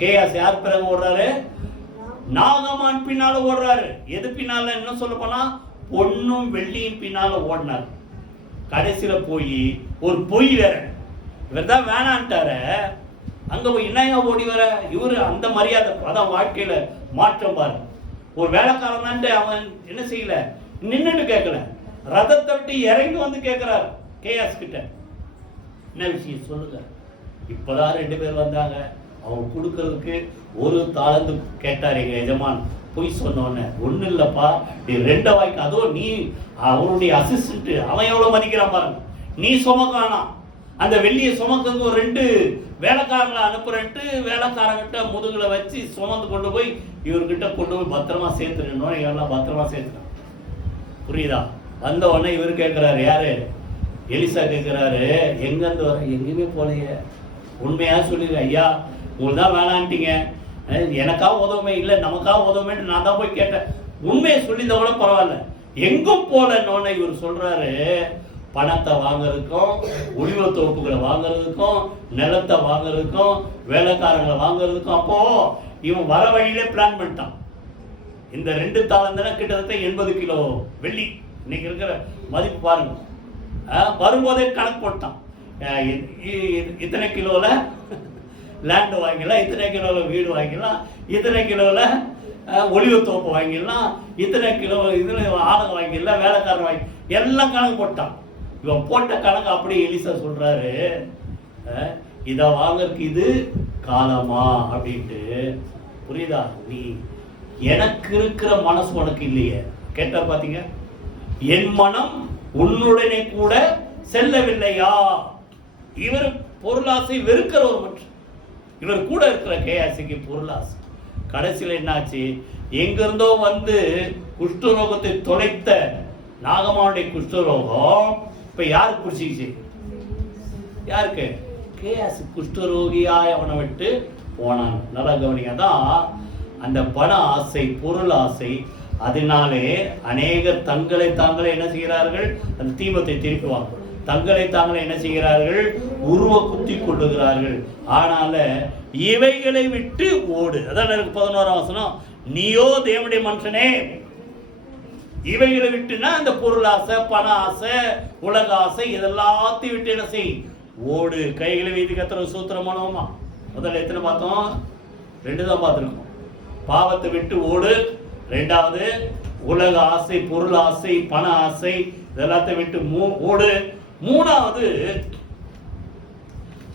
கேயாஸ் யார் பிறகு ஓடுறாரு? நாகமான் பின்னால ஓடுறாரு. எது பின்னால? என்ன சொல்ல போனா பொன்னும் வெள்ளியும் பின்னால ஓடினார். கடைசியில போய் ஒரு பொய் வேற, இவர் தான் வேணான்ட்டார, அங்க போய் என்னையா ஓடி வர, இவரு அந்த மரியாதை. அதான் வாழ்க்கையில மாற்றம் பாரு. ஒரு வேலைக்காரன் அவன் என்ன செய்யல, நின்னுட்டு கேட்கல, ரதத்தை விட்டு இறங்கி வந்து கேட்கிறார் கேயாஸ் கிட்ட, என்ன விஷயம் சொல்லுங்க. இப்பதான் 2 பேர் வந்தாங்க, அவங்க கொடுக்கறதுக்கு ஒரு தாளந்து கேட்டார் எங்க எஜமான். போய் சொன்னோன்னு, ஒன்றும் இல்லைப்பா நீ 2 வாய்க்கு, அதோ நீ அவனுடைய அசிஸ்டன்ட், அவன் எவ்வளோ மதிக்கிறான் பாருங்க. நீ சுமக்கானா அந்த வெள்ளியை சுமக்கு ஒரு 2 வேலைக்காரங்களை அனுப்புறேன்ட்டு வேலைக்காரங்கிட்ட முதுகுல வச்சு சுமந்து கொண்டு போய் இவர்கிட்ட கொண்டு போய் பத்திரமா சேர்த்துடணும். எல்லாம் பத்திரமா சேர்த்துக்கணும். புரியுதா? வந்த உடனே இவர் கேட்கிறாரு, யாரு? எலிசா கேட்கிறாரு, எங்கேருந்து வர? எங்கேயுமே போலையே, உண்மையா சொல்லிடு ஐயா, உங்களுக்கு தான் வேணான்ட்டீங்க, எனக்காக உதவுமே இல்லை, நமக்காக உதவுமேன்னு நான் தான் போய் கேட்டேன். உண்மையை சொல்லியிருந்த கூட பரவாயில்ல, எங்கும் போலன்னொன்னே இவர் சொல்றாரு, பணத்தை வாங்குறதுக்கும் ஒளிவ தோப்புகளை வாங்குறதுக்கும் நிலத்தை வாங்குறதுக்கும் வேலைக்காரங்களை வாங்குறதுக்கும். அப்போ இவன் வர வழியிலே பிளான் பண்ணிட்டான். இந்த 2 தாளந்தன கிட்டத்தட்ட 80 கிலோ வெள்ளி. இன்னைக்கு இருக்கிற மதிப்பு பாருங்க. வரும்போதே கணக்கு போட்டான், இத்தனை கிலோல லேண்டு வாங்கிடலாம், இத்தனை கிலோல வீடு வாங்கிடலாம், இத்தனை கிலோல ஒளிவு தோப்பு வாங்கிடலாம், இத்தனை கிலோ இதுல ஆடை வாங்கிடலாம், வேலைக்காரன் வாங்கி எல்லாம் கணக்கு போட்டான். இவன் போட்ட கணக்கு அப்படியே எலிசா சொல்றாரு, இதை வாங்கறதுக்கு இது காலமா அப்படின்ட்டு. புரியுதா? நீ எனக்கு இருக்கிற மனசு உனக்கு இல்லையே. கேட்டா பாத்தீங்க, என் மனம் உன்னுடனே கூட செல்லவில்லையா? இவர் பொருளாசை வெறுக்கிற ஒரு மனுஷன், இவர் கூட இருக்கிற கேயாசிக்கு பொருளாசை. கடைசியில் என்னாச்சு, எங்கிருந்தோ வந்து குஷ்டரோகத்தை தொலைத்த நாகமானுடைய குஷ்டரோகம் இப்ப யாருக்கு பிடிச்சிச்சு? யாருக்கு? கேயாசு குஷ்டரோகியாய் அவனை விட்டு போனான். நல்லா கவனிங்க. தான் அந்த பண ஆசை, பொருள் ஆசை, அதனாலே அநேகர் தங்களை தாங்களே என்ன செய்கிறார்கள்? அந்த தீபத்தை திருப்புவாங்க. தங்களை தாங்களே என்ன செய்கிறார்கள்? உருவ குத்தி கொள்ளுகிறார்கள். ஆனால இவைகளை விட்டு ஓடு. அதான் 11ஆம் வசனம், நீயோ தேவனுடைய மனுஷனே, இவைகளை விட்டுனா அந்த பொருள் ஆசை, பண ஆசை, உலக ஆசை, இதெல்லாத்தையும் விட்டு என்ன செய்? ஓடு. கைகளை வைத்து கத்துற சூத்திரம் பண்ணுவோமா? முதல்ல எத்தனை பார்த்தோம்? 2 தான் பார்த்துருக்கோம். பாவத்தை விட்டு ஓடு. 2வது உலக ஆசை, பொருள் ஆசை, பண ஆசை, இதெல்லாத்தையும் விட்டு ஓடு. 3வது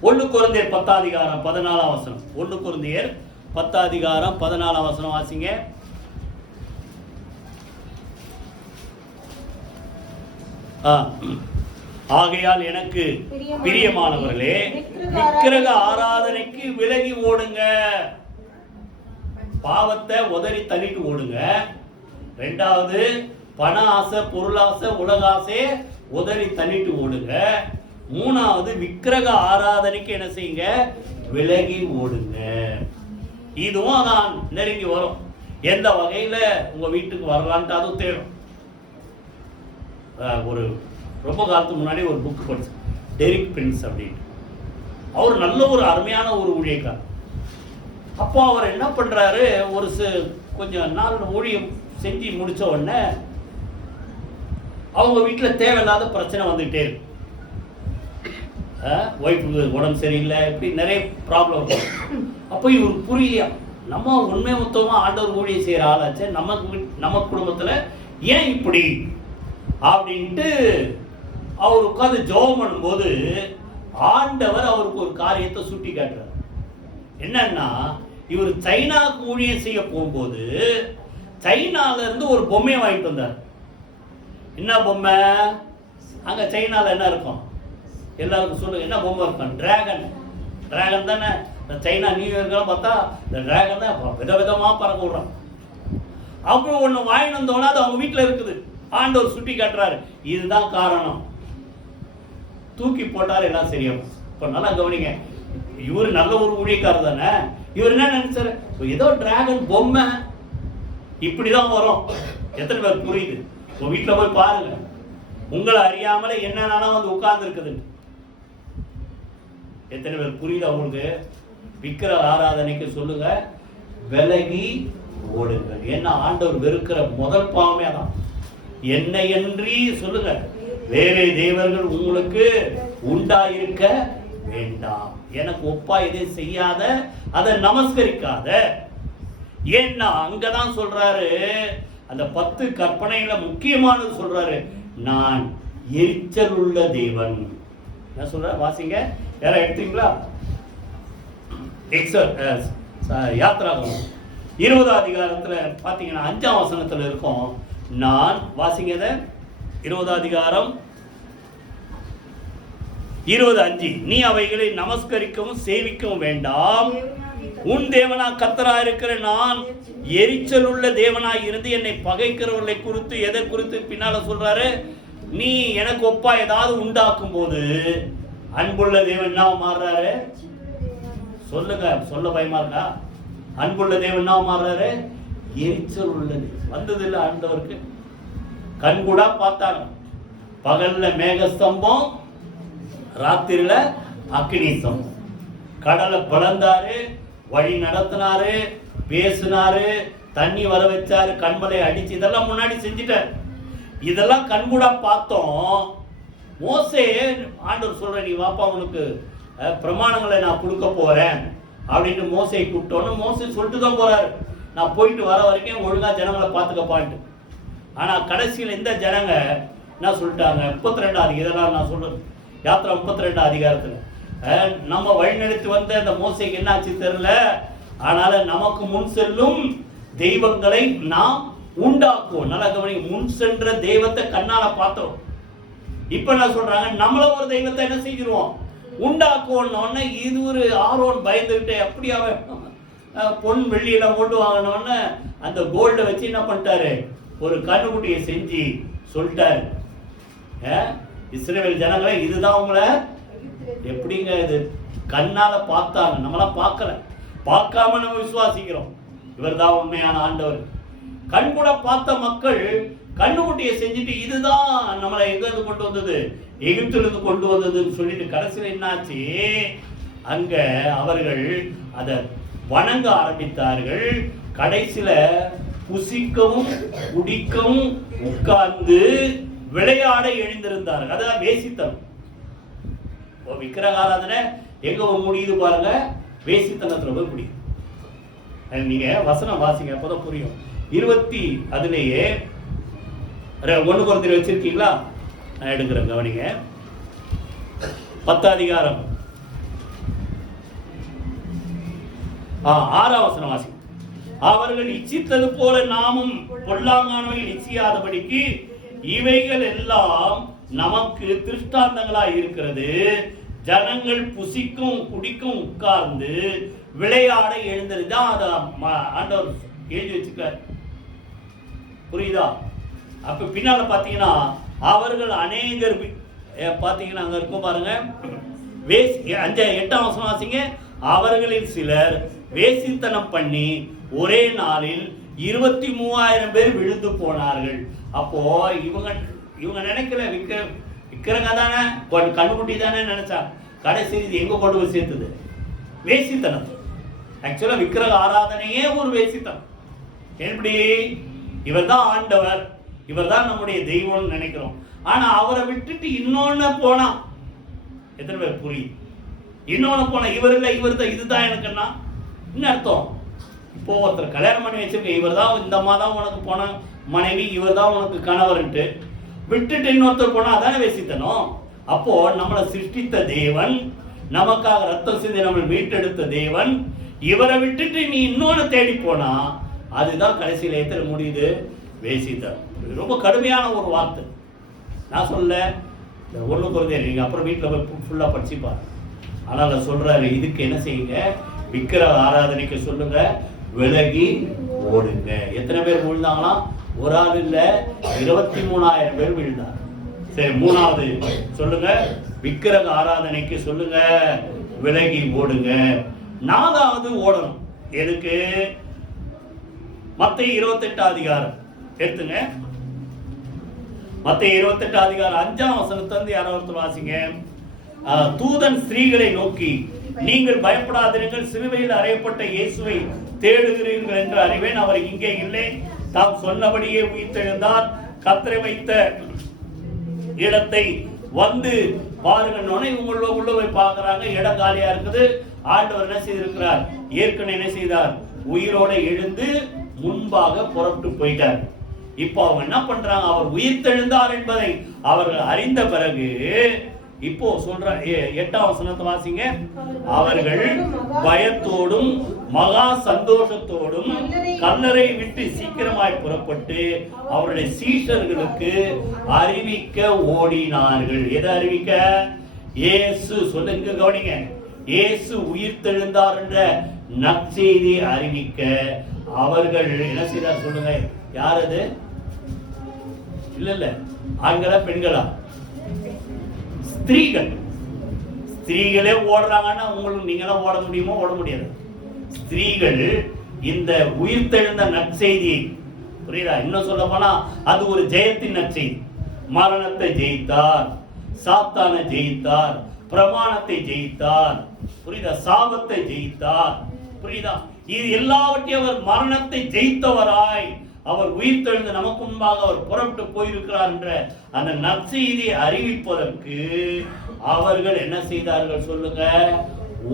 1 கொரிந்தியர் 10ஆம் அதிகாரம் 14ஆம் வசனம். 1 கொரிந்தியர் 10ஆம் அதிகாரம் 14ஆம் வசனம் வாசிங்க. ஆகையால் எனக்கு பிரியமானவர்களே, விக்கிரக ஆராதனைக்கு விலகி ஓடுங்க. பாவத்தை உதறி தள்ளிட்டு ஓடுங்க. 2வது பண ஆசை, பொருளாசை, உலக ஆசை உதறி தள்ளிட்டு ஓடுங்க. 3வது விக்கிரக ஆராதனைக்கு என்ன செய்யுங்க? விலகி ஓடுங்க. இதுவும் நான் நெருங்கி வரும். எந்த வகையில உங்க வீட்டுக்கு வரலான்ட்டு அதுவும் தேடும். ஒரு ரொம்ப காலத்துக்கு முன்னாடி ஒரு புக் படிச்சேன், டெரிக் பிரின்ஸ் அப்படின்னு. அவர் நல்ல ஒரு அருமையான ஒரு ஊழியக்கார். அப்போ அவர் என்ன பண்றாரு, ஒரு கொஞ்சம் நாள் ஊழியம் செஞ்சு முடிச்ச உடனே அவங்க வீட்டில் தேவையில்லாத பிரச்சனை வந்துகிட்டே இருக்கு. ஒய்ஃபுக்கு உடம்பு சரியில்லை, இப்படி நிறைய ப்ராப்ளம். அப்போ இவருக்கு புரியலையா, நம்ம உண்மை மொத்தமாக ஆண்டவர் ஊழியம் செய்கிற ஆளாச்சு, நம்ம குடும்பத்தில் ஏன் இப்படி அப்படின்ட்டு அவர் உட்காந்து ஜெபம் பண்ணும்போது ஆண்டவர் அவருக்கு ஒரு காரியத்தை சுட்டி காட்டுறார். என்னன்னா, இவர் சைனாவுக்கு ஊழியம் செய்ய போகும்போது சைனால இருந்து ஒரு பொம்மையை வாங்கிட்டு வந்தார். என்ன பொம்மை? அங்க சைனால என்ன இருக்கும்? எல்லாருக்கும் சொல்லுங்க, என்ன பொம்மை இருக்கும்? டிராகன். டிராகன் தானே. சைனா நியூ இயர்க்கெல்லாம் பார்த்தா இந்த டிராகன் தான் விதவிதமா பறக்க விடுறான். அப்புறம் ஒன்று வாங்கிட்டு வந்தோன்னா அது அவங்க வீட்டில் இருக்குது. ஆண்டவர் சுட்டி காட்டுறாரு, இதுதான் காரணம். தூக்கி போட்டாரு, எல்லாம் சரியாகும். இப்போ நல்லா கவனிங்க, இவர் நல்ல ஒரு ஊழியக்காரர் தானே. இவர் என்ன நினைச்சாரு, ஏதோ டிராகன் பொம்மை இப்படிதான் வரும். எத்தனை பேர் புரியுது? உங்க வீட்டில் போய் பாருங்க, உங்களை அறியாமலே என்னன்னாலும் வந்து உட்கார்ந்து இருக்குது. எத்தனை பேர் புரியுது அவங்களுக்கு? விக்கிர ஆராதனைக்கு சொல்லுங்க, விலகி ஓடுங்க. ஏன்னா ஆண்டவர் வெறுக்கிற முதல் பாவமே அதான். என்னையன்றி சொல்லுங்க, வேறே தேவர்கள் உங்களுக்கு உண்டாயிருக்க வேண்டாம். எனக்கு ஒப்பா எதை செய்யாத, அதை நமஸ்கரிக்காத. ஏன்னா அங்கதான் சொல்றாரு, அந்த 10 கற்பனையில முக்கியமானது சொல்றாரு, நான் எரிச்சல் உள்ள தேவன். என்ன சொல்ற? வாசிங்க, யாரா எடுத்தீங்களா? யாத்ராகமம் 20 அதிகாரத்துல பாத்தீங்கன்னா 5ஆம் வசனத்துல இருக்கும். நான் வாசிங்க 20 அதிகாரம் 20:5. நீ அவைகளை நமஸ்கரிக்கவும் சேவிக்கவும் வேண்டாம், உன் தேவனா கர்த்தரா இருக்கிற நான் எரிச்சல் உள்ள தேவனாய் இருந்து என்னை பகைக்கிறவர்களை குறித்து, எதை குறித்து பின்னால சொல்றாரு, நீ எனக்கு ஒப்பா ஏதாவது உண்டாக்கும் போது அன்புள்ள தேவன் என்ன மாறுறாரு? சொல்லுங்க, சொல்ல பயமா இருக்கா? அன்புள்ள தேவன் என்ன மாறுறாரு? எரிச்சல் உள்ளது. வந்தது இல்லை ஆண்டவருக்கு. கண் கூட பார்த்தாங்க. பகல்ல மேகஸ்தம்பம், ராத்திரில அக்னி ஸ்தம்பம். கடலை பிளந்தாரு, வழி நடத்தினாரு, பேசினாரு, தண்ணி வர வச்சாரு, கண்மலை அடிச்சு, இதெல்லாம் முன்னாடி செஞ்சுட்டாரு. இதெல்லாம் கண்கூடா பார்த்தோம். மோசே ஆண்டவர் சொல்ற, நீ வாப்பா உனக்கு பிரமாணங்களை நான் கொடுக்க போறேன் அப்படின்னு மோசையை கூப்பிட்டோன்னு மோசே சொல்லிட்டு தான் போறாரு, நான் போயிட்டு வர வரைக்கும் ஒழுங்கா ஜனங்களை பார்த்துக்கப்பான்ட்டு. ஆனா கடைசியில் இந்த ஜனங்க என்ன சொல்லிட்டாங்க? 32 இதெல்லாம் நான் சொல்றேன், யாத்திரை 32 அதிகாரத்துல நம்ம வழிநடத்தி வந்த அந்த மோசைக்கு என்ன ஆச்சு தெரியல. ஆனால நமக்கு முன் செல்லும் தெய்வங்களை நாம் உண்டாக்குவோம். நல்லா கவனி, முன் சென்ற தெய்வத்தை கண்ணால பார்த்தோம். இப்ப என்ன சொல்றாங்க? நம்மள ஒரு தெய்வத்தை என்ன செஞ்சிருவோம்? உண்டாக்குவோன்னு. இது ஒரு ஆரோன் பயந்துகிட்டு அப்படி அவன் பொன் வெள்ளியெல்லாம் கொண்டு வாங்கினோன்னு அந்த கோல்டை வச்சு என்ன பண்ணிட்டாரு? ஒரு கண்ணுக்குட்டியை செஞ்சு சொல்லிட்டாரு, இஸ்ரவேல் ஜனங்களே இதுதான் உங்களை. எப்படிங்க இது? கண்ணால பார்த்தாங்க, நம்மளாம் பார்க்கல. பார்க்காம நம்ம விசுவாசிக்கிறோம் இவர் தான் உண்மையான ஆண்டவர். கண் கூட பார்த்த மக்கள் கண்ணுக்குட்டியை செஞ்சுட்டு இதுதான் நம்மளை எங்க இருந்து கொண்டு வந்தது? எகிப்திலிருந்து கொண்டு வந்ததுன்னு சொல்லிட்டு கடைசியில் என்னாச்சு? அங்க அவர்கள் அதை வணங்க ஆரம்பித்தார்கள். கடைசியில புசிக்கவும் குடிக்கவும் உட்கார்ந்து விளையாட எழுந்திருந்தார்கள். அதான் வேசித்தனம். விக்கிரக ஆராதனை எங்க முடியுது பாருங்க, வேசித்தனத்துல போய் முடியும். நீங்க வசனம் வாசிங்க, அப்பதான் புரியும். 20 அதுலயே 1 குழந்தை வச்சிருக்கீங்களா? நான் எடுக்கிறேன், கவனிங்க. 10 அதிகாரம் 6ஆம் வசனம் வாசி. அவர்கள் இச்சித்தது போல நாமும் பொல்லாங்கானவைகள் இச்சியாதபடிக்கு இவைகள் எல்லாம் நமக்கு திருஷ்டாந்தங்களாய் இருக்கிறது. ஜனங்கள் புசிக்கும் குடிக்கும் உட்கார்ந்து விளையாட எழுந்திருந்தான். அதை ஆண்டவர் எழுதி வச்சுக்கார். புரியுதா? அப்ப பின்னால பாத்தீங்கன்னா அவர்கள் அநேகர் பாத்தீங்கன்னா அங்க இருக்கும் பாருங்க, 8ஆம் வசனம் வாசிங்க. அவர்களில் சிலர் வேசித்தனம் பண்ணி ஒரே நாளில் 23,000 பேர் விழுந்து போனார்கள். அப்போ இவங்க நினைக்கல, விக்கிரங்க தானே, கண்ணுக்குட்டி தானே நினைச்சா. கடைசி இது எங்க கொண்டு போய் சேர்த்தது? வேசித்தனம். ஆக்சுவலா விக்கிரக ஆராதனையே ஒரு வேசித்தனம். எப்படி? இவர் தான் ஆண்டவர், இவர் தான் நம்முடைய தெய்வம்னு நினைக்கிறோம். ஆனா அவரை விட்டுட்டு இன்னொன்னு போனா எத்தனை பேர் புரியுது? இன்னொன்னு போனா இவர் இல்ல இவர் தான், இதுதான் எனக்குன்னா என்ன அர்த்தம்? இப்போ ஒருத்தர் கல்யாணம் பண்ணி வச்சிருக்க, இவர் தான் இந்த அம்மா தான் உனக்கு போன மனைவி, இவர் தான் உனக்கு கணவர்ன்ட்டு விட்டுட்டு இன்னொருத்தர் போனா அதான வேசித்தனம். அப்போ நம்மளை சிருஷ்டித்த தேவன், நமக்காக ரத்தம் சிந்தி நம்மளை மீட்டெடுத்த தேவன், இவரை விட்டுட்டு நீ இன்னொன்னு தேடி போனா அதுதான் கடைசியில் எத்தனை முடியுது? வேசித்தனம். ரொம்ப கடுமையான ஒரு வார்த்தை. நான் சொல்ல 1 குழந்தை, நீங்க அப்புறம் வீட்டில் போய் ஃபுல்லா படிச்சுப்பாரு. ஆனால் சொல்றாரு, இதுக்கு என்ன செய்யுங்க? விக்கிரக ஆராதனைக்கு சொல்லுங்க, விலகி ஓடுங்க. எத்தனை பேர் விழுந்தாங்களாம்? ஒரு ஆள் இல்ல, 23,000 பேர் விழுந்தார். சரி, 3வது சொல்லுங்க, விக்கிரக ஆராதனைக்கு சொல்லுங்க, விலகி ஓடுங்க. 4வது ஓடணும். எதுக்கு? மத்தேயு 28 அதிகாரம் எடுத்துங்க. மத்தேயு 28 அதிகாரம் 5ஆம் வசனத்திலிருந்து யாராவது வாசிங்க. தூதன் ஸ்திரீகளை நோக்கி, நீங்கள் பயப்படாதீர்கள், சிலுவையில் அறையப்பட்ட இயேசுவை தேடுகிறீர்கள் என்று அறிவேன். அவர் இங்கே இல்லை, தாம் சொன்னபடியே உயிர்த்தெழுந்தார். கர்த்தரை வைத்த இடத்தை வந்து பாருங்கன்னு இவங்கள உள்ள போய் பார்க்கறாங்க, இடம் காலியா இருக்குது. ஆண்டவர் என்ன செய்திருக்கிறார்? ஏற்கனவே என்ன செய்தார்? உயிரோட எழுந்து முன்பாக புறப்பட்டு போயிட்டார். இப்போ அவங்க என்ன பண்றாங்க? அவர் உயிர்த்தெழுந்தார் என்பதை அவர்கள் அறிந்த பிறகு இப்போ சொல்ற 8ஆம் வசனத்தை வாசிங்க. அவர்கள் பயத்தோடும் மகா சந்தோஷத்தோடும் கல்லறை விட்டு சீக்கிரமாய் புறப்பட்டு அவருடைய சீஷர்களுக்கு அறிவிக்க ஓடினார்கள். எதை அறிவிக்க? இயேசு, சொல்லுங்க கவனிங்க, இயேசு உயிர்த்தெழுந்தார் என்ற நற்செய்தி அறிவிக்க அவர்கள் என்ன செய்தார்? சொல்லுங்க, யார் அது? இல்ல ஆண்களா பெண்களா? ஸ்திரீகள். ஸ்திரீகளே ஓடுறாங்கன்னா உங்களுக்கு நீங்களாம் ஓட முடியுமோ? ஓட முடியாது. ஸ்திரீகள் இந்த உயிர்த்தெழுந்த நற்செய்தியை, புரியுதா? இன்னும் சொல்ல போனா அது ஒரு ஜெயத்தின் நற்செய்தி. மரணத்தை ஜெயித்தார், சாத்தானை ஜெயித்தார், பிரமாணத்தை ஜெயித்தார், புரியுதா? சாபத்தை ஜெயித்தார், புரியுதா? இது எல்லாவற்றையும் அவர் மரணத்தை ஜெயித்தவராய் அவர் உயிர்த்தெழுந்து நமக்கு முன்பாக அவர் புறப்பட்டு போயிருக்கிறார் என்ற அந்த நற்செய்தியை அறிவிப்பதற்கு அவர்கள் என்ன செய்தார்கள்? சொல்லுங்க,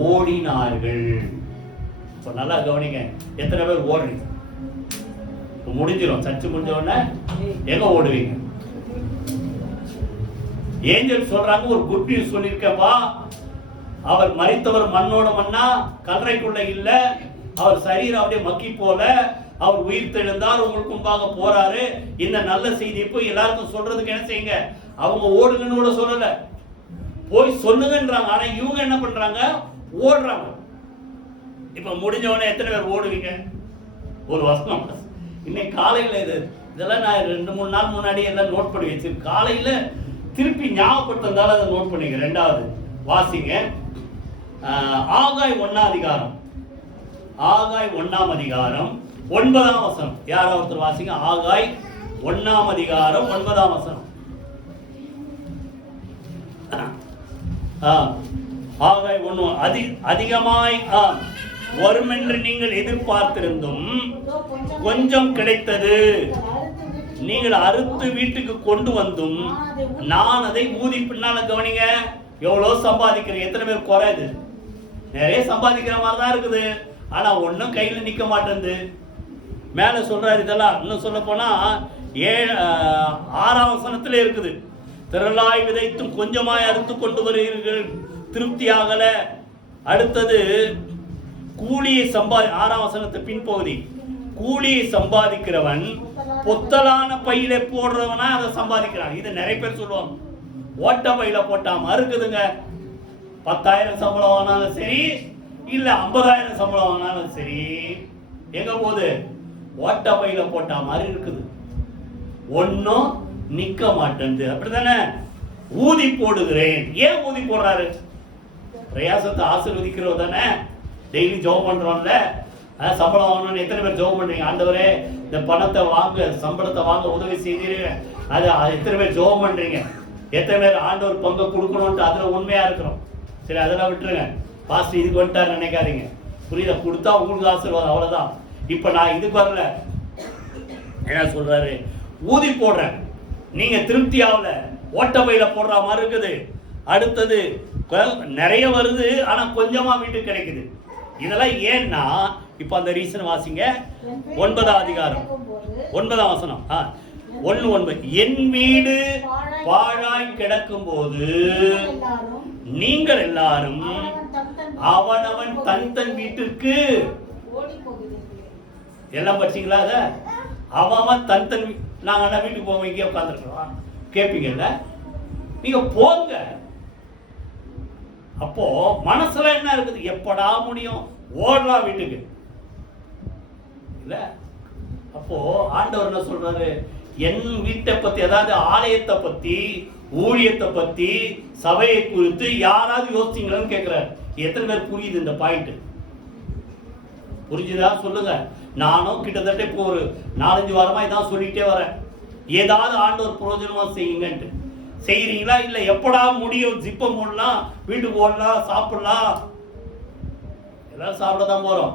ஓடினார்கள். இப்ப நல்லா கவனிங்க, எத்தனை பேர் ஓடுறீங்க? முடிஞ்சிடும், சர்ச்சு முடிஞ்ச உடனே எங்க ஓடுவீங்க? ஏஞ்சல் சொல்றாங்க, ஒரு குட் நியூஸ் சொல்லியிருக்கப்பா, அவர் மரித்தவர் மண்ணோட மண்ணா, கல்லறைக்குள்ள இல்ல, அவர் சரீரம் அப்படியே மக்கி போல, அவர் உயிர் தெழுந்தார், உங்களுக்கு முன்பாக போறாரு. இந்த நல்ல செய்தி போய் எல்லாருக்கும் சொல்றதுக்கு என்ன செய்யுங்க? அவங்க ஓடுங்கன்னு கூட சொல்லல, போய் சொல்லுங்கன்றாங்க. ஆனா இவங்க என்ன பண்றாங்க? ஓடுறாங்க. இப்ப முடிஞ்ச உடனே எத்தனை பேர் ஓடுவீங்க? ஒரு வசனம் இன்னைக்கு காலையில இதெல்லாம் நான் 2-3 நாள் முன்னாடி எல்லாம் நோட் பண்ணி வச்சு காலையில திருப்பி ஞாபகப்படுத்ததால அதை நோட் பண்ணிக்க. 2வது வாசிங்க, ஆகாய் 1ஆம் அதிகாரம். ஆகாய் 1ஆம் அதிகாரம் 9ஆம் வசனம். யாராவது ஒருத்தர் வாசிங்க. ஆகாய் 1ஆம் அதிகாரம் 9ஆம் வசனம். ஆகாய் 1 அதிகமாய் வரும் என்று நீங்கள் எதிர்பார்த்திருந்தும் கொஞ்சம் கிடைத்தது, நீங்கள் அறுத்து வீட்டுக்கு கொண்டு வந்தும் நான் அதை ஊதி. பின்னால கவனிங்க, எவ்வளவு சம்பாதிக்கிறீங்க? எத்தனை பேர் குறையுது? நிறைய சம்பாதிக்கிற மாதிரி தான் இருக்குது, ஆனா ஒன்னும் கையில நிக்க மாட்டேங்குது. மேல சொல்றாரு இதெல்லாம். இன்னும் சொல்ல போனா 6ஆம் வசனத்துல இருக்குது, திரளாய் விதைத்தும் கொஞ்சமாய் அறுத்து கொண்டு வருகிறீர்கள், திருப்தி ஆகல. அடுத்தது கூலியை 6ஆம் வசனத்து பின்பகுதி, கூலியை சம்பாதிக்கிறவன் பொத்தலான பையில போடுறவனா அதை சம்பாதிக்கிறான். இது நிறைய பேர் சொல்லுவாங்க, ஓட்ட பையில போட்டா மறுக்குதுங்க. 10,000 சம்பளம் ஆனாலும் சரி, இல்ல 50,000 சம்பளம் ஆனாலும் சரி, எங்க போகுது? ஓட்ட பையில போட்டா மாதிரி இருக்குது, ஒன்னும் நிக்க மாட்டேங்குது. அப்படித்தானே? ஊதி போடுகிறேன். ஏன் ஊதி போடுறாரு? பிரயாசத்தை ஆசீர்வதிக்கிறோம் தானே. டெய்லி ஜெபம் பண்றோம்ல, சம்பளம் வாங்கணும்னு எத்தனை பேர் ஜெபம் பண்றீங்க? ஆண்டவரே இந்த பணத்தை வாங்க, சம்பளத்தை வாங்க உதவி செய்தீங்க. அது எத்தனை பேர் ஜெபம் பண்றீங்க? எத்தனை பேர் ஆண்டவர் பங்கு கொடுக்கணும்ட்டு அதுல உண்மையா இருக்கிறோம்? சரி, அதெல்லாம் விட்டுருங்க. பாஸ்டர் இதுக்கு வந்துட்டாரு நினைக்காதீங்க, புரியுதா? கொடுத்தா உங்களுக்கு ஆசீர்வாதம், அவ்வளவுதான். இப்ப நான் இதுக்கு வரல. என்ன சொல்றாரு? ஊதி போடுறேன், நீங்க திருப்தி ஆகல, ஓட்ட பையில போடுற மாதிரி இருக்குது. அடுத்தது நிறைய வருது, ஆனா கொஞ்சமா வீட்டுக்கு கிடைக்குது. இதெல்லாம் ஏன்னா இப்ப அந்த ரீசன் வாசிங்க. 9ஆம் அதிகாரம் 9ஆம் வசனம் 1:9. என் வீடு பாழாய் கிடக்கும் போது நீங்கள் எல்லாரும் அவனவன் தன் வீட்டிற்கு எல்லாம் படிச்சீங்களா? அத அவன் தன் நாங்க வீட்டுக்கு போவோம், இங்கே உட்காந்துருக்கோம் கேட்பீங்கல்ல, நீங்க போங்க. அப்போ மனசுல என்ன இருக்குது? எப்படா முடியும்? ஓடலாம் வீட்டுக்கு இல்ல. அப்போ ஆண்டவர் என்ன சொல்றாரு? என் வீட்டை பத்தி, அதாவது ஆலயத்தை பத்தி, ஊழியத்தை பத்தி, சபையை குறித்து யாராவது யோசிச்சீங்களான்னு கேட்கிறாரு. எத்தனை பேர் புரியுது இந்த பாயிண்ட்? புரிஞ்சுதா? சொல்லுங்க. நானும் கிட்டத்தட்ட இப்போ ஒரு 4-5 வாரமா இதான் சொல்லிட்டே வரேன். ஏதாவது ஆண்டவர் பிரயோஜனமா செய்யுங்கன்ட்டு. செய்யறீங்களா? இல்ல எப்படா முடியும்? ஜிப்பம் போடலாம், வீட்டுக்கு ஓடலாம், சாப்பிடலாம், எல்லாம் சாப்பிடதான் போறோம்.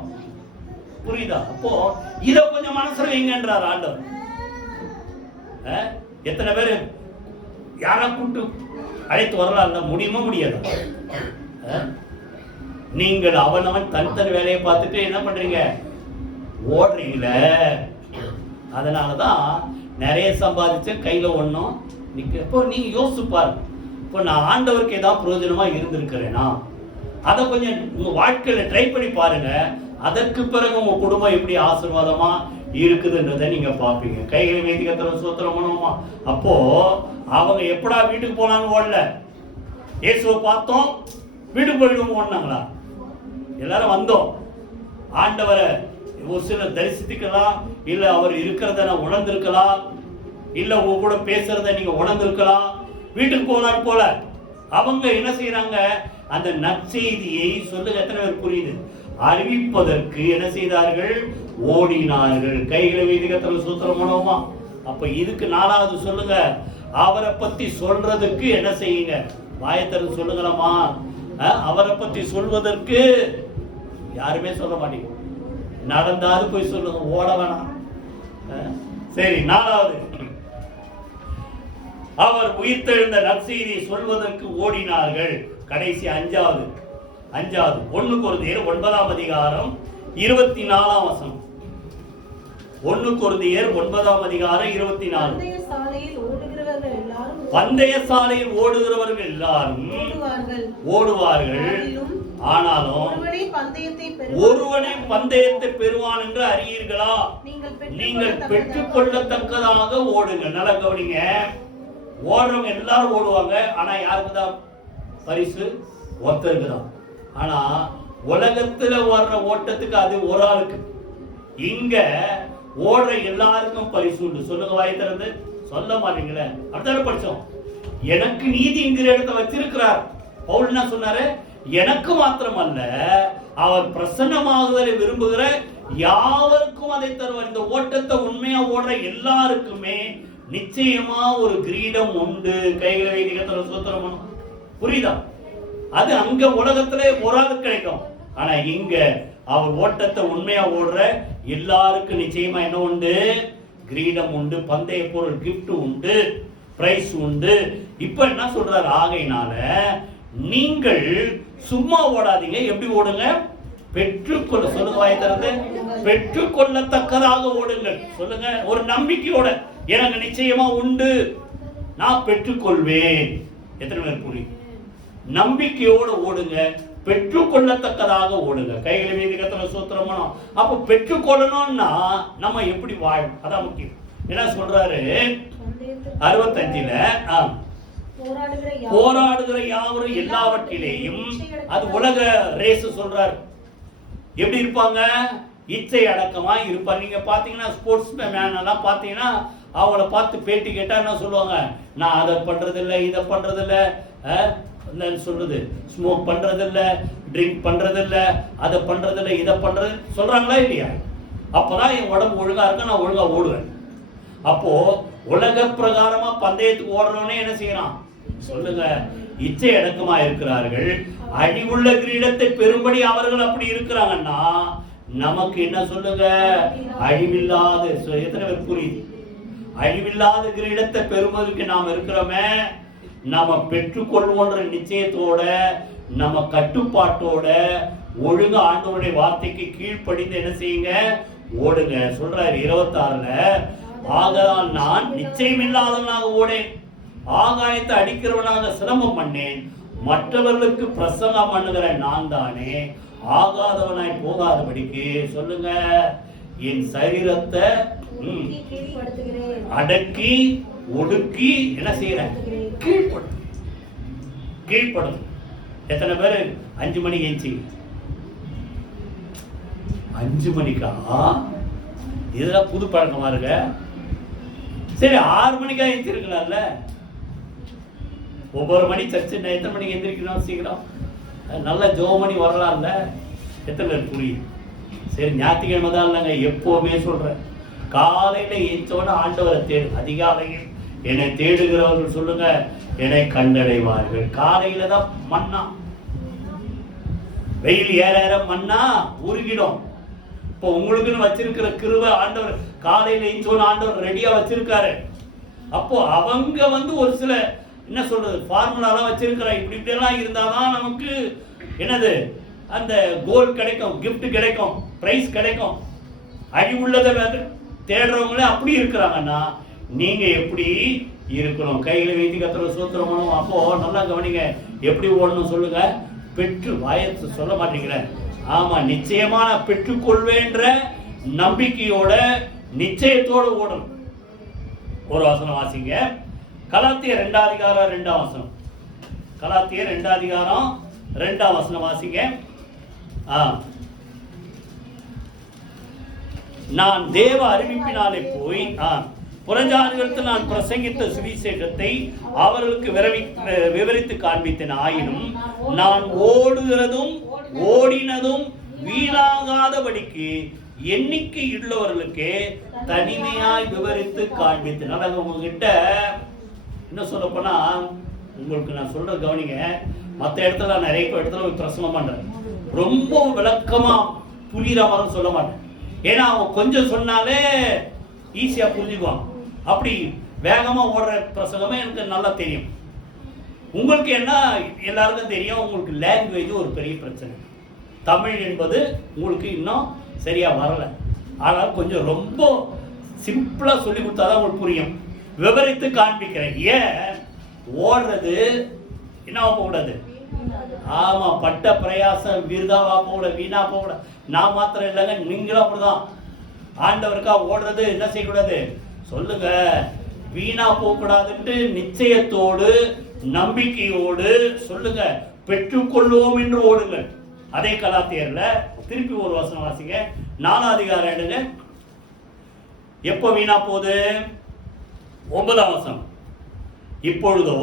புரியுதா? அப்போ இத கொஞ்சம் மனசுல வைங்கன்றார் ஆண்டவர். எத்தனை பேரு யாரா கூட்டு அழைத்து வரலாம்ல, முடியுமா முடியாது? நீங்கள் அவனவன் தனித்தனி வேலையை பார்த்துட்டு என்ன பண்றீங்க, ஓடுறீங்கள. அதனாலதான் நிறைய சம்பாதிச்ச கையில ஒண்ணும் நிக்க. இப்போ நீங்க யோசிச்சு பாருங்க, இப்போ நான் ஆண்டவருக்கு ஏதாவது பிரயோஜனமா இருந்திருக்கிறேனா, அதை கொஞ்சம் உங்க வாழ்க்கையில ட்ரை பண்ணி பாருங்க. அதற்கு பிறகு உங்க குடும்பம் எப்படி ஆசீர்வாதமா இருக்குதுன்றதை நீங்க பாப்பீங்க. கைகளை வேதி கத்திர சோத்திரம் பண்ணுவோமா? அப்போ அவங்க எப்படா வீட்டுக்கு போனான்னு ஓடல, இயேசுவை பார்த்தோம் வீட்டுக்கு போயிடுவோம் ஓடினாங்களா? எல்லாரும் வந்தோம், ஆண்டவரை ஒரு சிலர் தரிசித்துக்கலாம், இல்ல அவர் இருக்கிறத நான் உணர்ந்திருக்கலாம், இல்ல உங்க கூட பேசுறத நீங்க உணர்ந்திருக்கலாம். வீட்டுக்கு போனால் போல அவங்க என்ன செய்யறாங்க, அந்த நற்செய்தியை சொல்லுங்க, எத்தனை பேர் புரியுது, அறிவிப்பதற்கு என்ன செய்தார்கள், ஓடினார்கள். கைகளை வைதிகத்துல சூத்திரம் பண்ணுவோமா? அப்ப இதுக்கு நாலாவது சொல்லுங்க, அவரை பத்தி சொல்றதுக்கு என்ன செய்யுங்க, வாயத்திறந்து சொல்லுங்களாமா. அவரை பத்தி சொல்வதற்கு யாருமே சொல்ல மாட்டீங்க, நடந்தாது போய் சொல்லுங்க, ஓட வேணாம். சரி, நாலாவது, அவர் உயிர்த்தெழுந்த நற்செய்தியை சொல்வதற்கு ஓடினார்கள். கடைசி அஞ்சாவது 1 கொரிந்தியர் 9ஆம் அதிகாரம் 24ஆம் வசனம். 1 கொரிந்தியர் 9ஆம் அதிகாரம் 24. பந்தய சாலையில் ஓடுகிறவர்கள் எல்லாரும் ஓடுவார்கள், ஆனாலும் ஒருவனே பந்தயத்தை பெறுவான் என்று அறியீர்களா? நீங்கள் பெற்றுக்கொள்ளத்தக்கதாக ஓடுங்கள். நல்லா கவனிங்க, ஓடுறவங்க எல்லாரும் ஓடுவாங்க, ஆனா யாருக்கு தான் பரிசு? ஒருத்தருக்கு தான். ஆனா உலகத்துல ஓடுற ஓட்டத்துக்கு அது ஒரு ஆளுக்கு, இங்க ஓடுற எல்லாருக்கும் பரிசு உண்டு. சொல்லுங்க, வாய் திறந்து சொல்ல மாட்டீங்களே. அடுத்த படிச்சோம், எனக்கு நீதிங்கிற இடத்தை வச்சிருக்கிறார். பவுல் என்ன சொன்னாரு, எனக்கு மாத்திரமல்ல அவர் பிரசன்னமாகுதலை விரும்புகிற யாவருக்கும் அதை தருவார். இந்த ஓட்டத்தை உண்மையா ஓடுற எல்லாருக்குமே நிச்சயமா ஒரு கிரீடம் உண்டு. கைகளை வைதிகத்துல சூத்திரம், புரியுதா? அது அங்க உலகத்துல ஒரு ஆளுக்கு கிடைக்கும், ஆனா இங்க அவர் ஓட்டத்தை உண்மையா ஓடுற எல்லாருக்கும் நிச்சயமா என்ன உண்டு, கிரீடம் உண்டு, பந்தய பொருள் கிஃப்ட் உண்டு, பிரைஸ் உண்டு. இப்ப என்ன சொல்றாரு, ஆகையினால நீங்கள் சும்மா ஓடாதீங்க. எப்படி ஓடுங்க, பெற்றுக்கொள்ள. சொல்லுங்க, வாய் திறந்து, பெற்றுக்கொள்ளத்தக்கதாக ஓடுங்கள். சொல்லுங்க, ஒரு நம்பிக்கையோட, எனக்கு நிச்சயமா உண்டு, நான் பெற்றுக்கொள்வேன். எத்தனை பேர் புரியும்? நம்பிக்கையோட ஓடுங்க, பெற்றுக்கொள்ளத்தக்கதாக ஓடுங்க. கைகளை மீது கத்தல சூத்திரம். அப்ப பெற்றுக்கொள்ளணும்னா நம்ம எப்படி வாழும், அதான் முக்கியம். என்ன சொல்றாரு 65ல, போராடுகிற யாவரும் எல்லாவற்றிலேயும், அது உலக ரேஸ் சொல்றாரு. எப்படி இருப்பாங்க, இச்சை அடக்கமா இருப்பார். நீங்க பாத்தீங்கன்னா ஸ்போர்ட்ஸ் மேன் எல்லாம் பாத்தீங்கன்னா அவங்கள பார்த்து பேட்டி கேட்டா என்ன சொல்லுவாங்க, நான் அதை பண்றது இல்லை, இதை பண்றது இல்லை, சொல்றது ஸ்மோக் பண்றது இல்ல, ட்ரிங்க் பண்றது இல்ல, அதை பண்றது இல்ல, இதை பண்றது சொல்றாங்களா இல்லையா? அப்பதான் என் உடம்பு ஒழுங்கா இருக்க, நான் ஒழுங்கா ஓடுவேன். அப்போ உலக பிரகாரமா பந்தயத்துக்கு ஓடுறவனே என்ன செய்யறான், சொல்லுங்க, இச்சை அடக்கமா இருக்கிறார்கள். அழிவுள்ள கிரீடத்தை பெரும்படி அவர்கள் அப்படி இருக்கிறாங்கன்னா நமக்கு என்ன சொல்லுங்க, அழிவில்லாத, எத்தனை பேர் புரியுது, அழிவில்லாத கிரீடத்தை பெறுவதற்கு நாம் இருக்கிறோமே, நாம பெற்றுக்கொள்வோன்ற நிச்சயத்தோட, நம்ம கட்டுப்பாட்டோட ஒழுங்கு ஆண்டவருடைய வார்த்தைக்கு கீழ்ப்படிந்து என்ன செய்யுங்க, ஓடுங்க. சொல்றாரு 26ல, ஆகையால் நான் நிச்சயமில்லாதவனாக ஓடேன், ஆகாயத்தை அடிக்கிறவனாக சிரமம் பண்ணேன், மற்றவர்களுக்கு பிரசங்கம் பண்ணுகிற நான் தானே ஆகாதவனாய் போகாதபடிக்கு, சொல்லுங்க, என் சரீரத்தை அடக்கி ஒடுக்கி என்ன செய்யறேன், கீழ்ப்படும். எத்தனை பேர் 5 மணிக்கு எஞ்சி, 5 மணிக்கா? இதெல்லாம் புது பழக்கமா இருக்க. சரி, 6 மணிக்கா எந்திரிக்கலாம்ல. ஒவ்வொரு மணி சர்ச்சு எத்தனை மணிக்கு எந்திரிக்கணும், சீக்கிரம் நல்ல ஜோமணி வரலாம்ல. எத்தனை பேர் புரியுது? சரி, ஞாயிற்றுக்கிழமை தான் இல்லைங்க, எப்பவுமே சொல்றேன், காலையில எஞ்சோட ஆண்டவரை தேடு. அதிகாலையில் என்னை தேடுகிறவர்கள் சொல்லுங்க, என்னை கண்டடைவார்கள். காலையில தான் மண்ணா, வெயில் ஏற ஏற மண்ணா உருகிடும். இப்போ உங்களுக்குன்னு வச்சிருக்கிற கிருபை ஆண்டவர் காலையில எஞ்சோன்னு ஆண்டவர் ரெடியா வச்சிருக்காரு. அப்போ அவங்க ஒரு சில என்ன சொல்றது, ஃபார்முலாலாம் வச்சிருக்கிறான். இப்படி இப்படியெல்லாம் இருந்தாதான் நமக்கு என்னது அந்த கோல் கிடைக்கும், கிஃப்ட் கிடைக்கும், பிரைஸ் கிடைக்கும். அழிவுள்ளதை தேடுறவங்களே அப்படி இருக்கிறாங்கன்னா நீங்க எப்படி இருக்கணும்? கையில வைத்து கத்துற சூத்திரம். அப்போ நல்லா கவனிங்க, எப்படி ஓடணும் சொல்லுங்க. பெற்று வாயத்தை சொல்ல மாட்டேங்கிற, ஆமா நிச்சயமா நான் பெற்றுக்கொள்வேன்ற நம்பிக்கையோட நிச்சயத்தோடு ஓடணும். ஒரு வசனம் வாசிங்க, கலாத்தியர் 2 அதிகாரம் 2 வசனம். கலாத்தியர் 2 அதிகாரம் 2 வசனம் வாசிங்க. நான் தேவ அறிவிப்பினாலே போய் புறஜாதிகளுக்கு நான் பிரசங்கித்த சுவிசேஷத்தை அவர்களுக்கு விவரித்து காண்பித்தேன். ஆயினும் நான் ஓடுகிறதும் ஓடினதும் வீணாகாதபடிக்கு எண்ணிக்கை உள்ளவர்களுக்கு தனிமையாய் விவரித்து காண்பித்தேன். அதாவது உங்ககிட்ட என்ன சொல்ல போனா, உங்களுக்கு நான் சொல்ற கவனிங்க, மற்ற இடத்துல நான் நிறைய இடத்துல பிரசங்கம் பண்றேன், ரொம்ப விளக்கமா புரியுற மாதிரி சொல்ல மாட்டேன். ஏன்னா அவங்க கொஞ்சம் சொன்னாலே ஈஸியா புரிஞ்சுக்குவாங்க. அப்படி வேகமா ஓடுற பிரசங்கமே எனக்கு நல்லா தெரியும். உங்களுக்கு என்ன, எல்லாருக்கும் தெரியும், உங்களுக்கு லாங்குவேஜ் ஒரு பெரிய பிரச்சனை. தமிழ் என்பது உங்களுக்கு இன்னும் சரியா வரல. ஆனால் கொஞ்சம் ரொம்ப சிம்பிளா சொல்லி கொடுத்தாதான் உங்களுக்கு புரியும். விவரித்து காண்பிக்கிறேன். ஏன் ஓடுறது என்ன போகக்கூடாது, ஆமா பட்ட பிரயாசம் விருதாவா போகல, வீணா போகல. நான் மாத்திரம் இல்லைங்க, நீங்களும் அப்படிதான். ஆண்டவருக்கா ஓடுறது என்ன செய்யக்கூடாது சொல்லுங்க, வீணா போகக்கூடாதுன்ட்டு நிச்சயத்தோடு நம்பிக்கையோடு சொல்லுங்க, பெற்றுக்கொள்வோம் என்று ஓடுங்கள். அதே கலாத்தியர்ல திருப்பி ஒரு வசனம் வாசிங்க, 4 அதிகாரம் எடுங்க. எப்போ வீணா போகுது? 9 வசனம். இப்பொழுதோ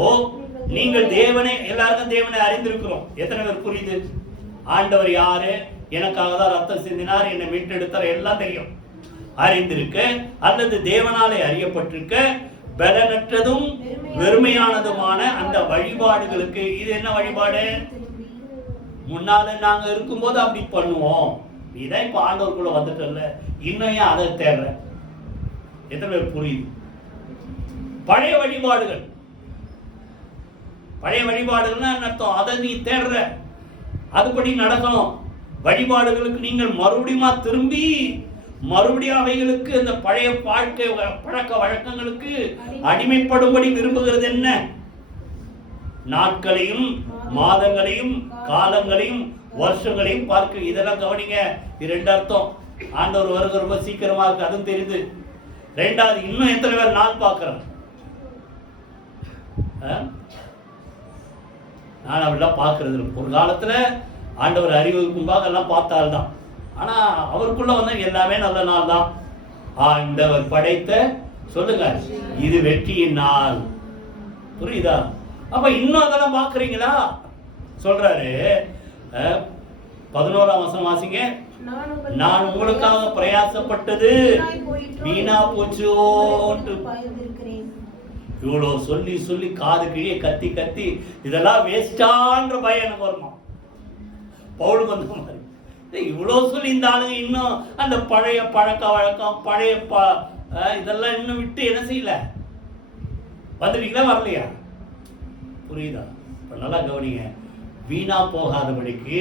நீங்கள் தேவனை, எல்லாருக்கும் தேவனை அறிந்திருக்கிறோம். எத்தனை பேர் புரியுது? ஆண்டவர் யாரு, எனக்காக தான் ரத்தம் சிந்தினார், என்னை மீட்டெடுத்தார், எல்லாம் தெரியும். அறிந்திருக்க அல்லது தேவனாலே அறியப்பட்டிருக்க பலனற்றதும் வெறுமையானதுமான அந்த வழிபாடுகளுக்கு, இது என்ன வழிபாடு? முன்னால நாங்க இருக்கும்போது அப்படி பண்ணுவோம், நீதான் இப்ப ஆண்டவருக்குள்ள வந்துட்டல, இன்னும் ஏன் அதை தேடுற? எத்தனை பேர் புரியுது? பழைய வழிபாடுகள், பழைய வழிபாடுகள்னா அர்த்தம் அதை நீ தேடுற, அதுபடி நடக்கணும். வழிபாடுகளுக்கு நீங்கள் மறுபடியும் திரும்பி மறுபடியும் அவைகளுக்கு அந்த பழைய வாழ்க்கை பழக்க வழக்கங்களுக்கு அடிமைப்படும்படி விரும்புகிறது என்ன? நாட்களையும் மாதங்களையும் காலங்களையும் வருஷங்களையும் பார்க்க. இதெல்லாம் கவனிங்க, இது 2 அர்த்தம். ஆண்டவர் வருக ரொம்ப சீக்கிரமா இருக்கு, அதுவும் தெரியுது. 2வது, இன்னும் எத்தனை பேர் நாள் பார்க்கிறேன்? நான் அப்படிலாம் பார்க்கறது. ஒரு காலத்துல ஆண்டவர் அறிவுக்கு முன்பாக எல்லாம் பார்த்தால்தான். ஆனா அவருக்குள்ள வந்து எல்லாமே நல்ல நாள் தான். ஆண்டவர் படைத்த சொல்லுங்க, இது வெற்றியின் நாள். புரியுதா? அப்ப இன்னும் அதெல்லாம் பாக்குறீங்களா? சொல்றாரு 11ஆம் வசனம் வாசிங்க. நான் உங்களுக்காக பிரயாசப்பட்டது வீணா போச்சோன்னு. இவ்வளவு சொல்லி சொல்லி காது கிழிய கத்தி கத்தி இதெல்லாம் வேஸ்டான்ற பயம் எனக்கு வருமா? பவுலுக்கு வந்த மாதிரி இவ்வளவு சொல்லி இந்த ஆளுங்க இன்னும் அந்த பழைய பழக்க வழக்கம், பழைய இதெல்லாம் இன்னும் விட்டு என்ன செய்யல? வந்துட்டீங்களா, வரலையா? புரியுதா? இப்ப நல்லா கவனிங்க, வீணா போகாதபடிக்கு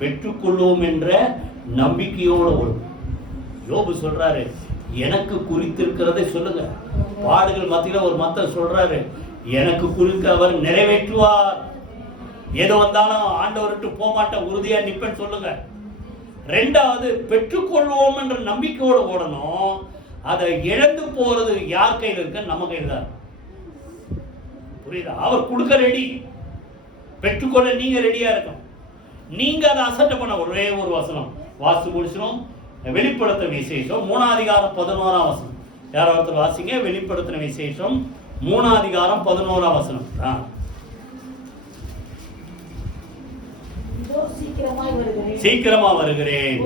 பெற்றுக்கொள்வோம் என்ற நம்பிக்கையோடு வரும். யோபு சொல்றாரு, எனக்கு குறித்திருக்கிறதை சொல்லுங்க. பாடுகள் மத்தியில ஒரு மத்த சொல்றாரு, எனக்கு குறித்து அவர் நிறைவேற்றுவார். எது வந்தாலும் ஆண்டவர்கிட்ட போக மாட்டேன், உறுதியா நிப்பேன்னு சொல்லுங்க. 2வது, பெற்றுக்கொள்வோம் என்ற நம்பிக்கையோடு ஓடணும். அதை இழந்து போறது யார் கையில் இருக்க? நம்ம கையில் தான். புரியுதா? அவர் கொடுக்க ரெடி, பெற்றுக்கொள்ள நீங்க ரெடியா இருக்கணும். நீங்க அதை அசட்டை பண்ண. ஒரே ஒரு வசனம் வாசி முடிச்சிடும். வெளிப்படுத்தின விசேஷம் 3ஆம் அதிகாரம் 11ஆம் வசனம். யாராவது ஒருத்தர் வாசிங்க. வெளிப்படுத்தின விசேஷம் 3ஆம் அதிகாரம் 11ஆம் வசனம். சீக்கிரமா வருகிறேன்,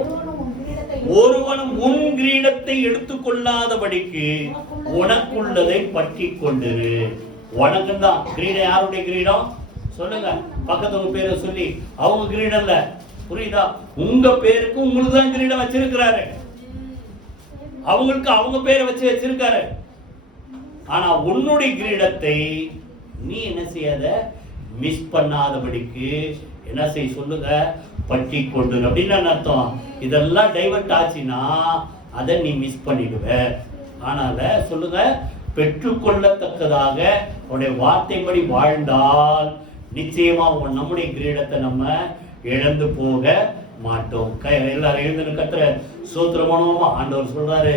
ஒருவனும் உன் கிரீடத்தை எடுத்துக்கொள்ளாதபடிக்கு உனக்குள்ளதை பற்றி கொண்டிரு. உனக்கு தான் கிரீடம். யாருடைய கிரீடம் சொல்லுங்க? பக்கத்து பேரை சொல்லி அவங்க கிரீடம் இல்ல. புரியுதா? உங்க பேருக்கு உங்களுக்கு தான் கிரீடம் வச்சிருக்கிறாரு, அவங்களுக்கு அவங்க பேரை வச்சு வச்சிருக்காரு. ஆனா உன்னுடைய கிரீடத்தை நீ என்ன செய்யாத, மிஸ் பண்ணாதபடிக்கு என்ன செய்ய சொல்லுங்க, பற்றி கொண்டு. அப்படின்னு அர்த்தம். இதெல்லாம் டைவர்ட் ஆச்சுன்னா அதை நீ மிஸ் பண்ணிடுவ. ஆனால சொல்லுங்க, பெற்றுக்கொள்ளத்தக்கதாக உன்னுடைய வார்த்தைப்படி வாழ்ந்தால் நிச்சயமா நம்முடைய கிரீடத்தை நம்ம இழந்து போக மாட்டோம். எல்லாரும் எழுந்து கத்துற சூத்திரமானோமா ஆண்டவர் சொல்றாரு,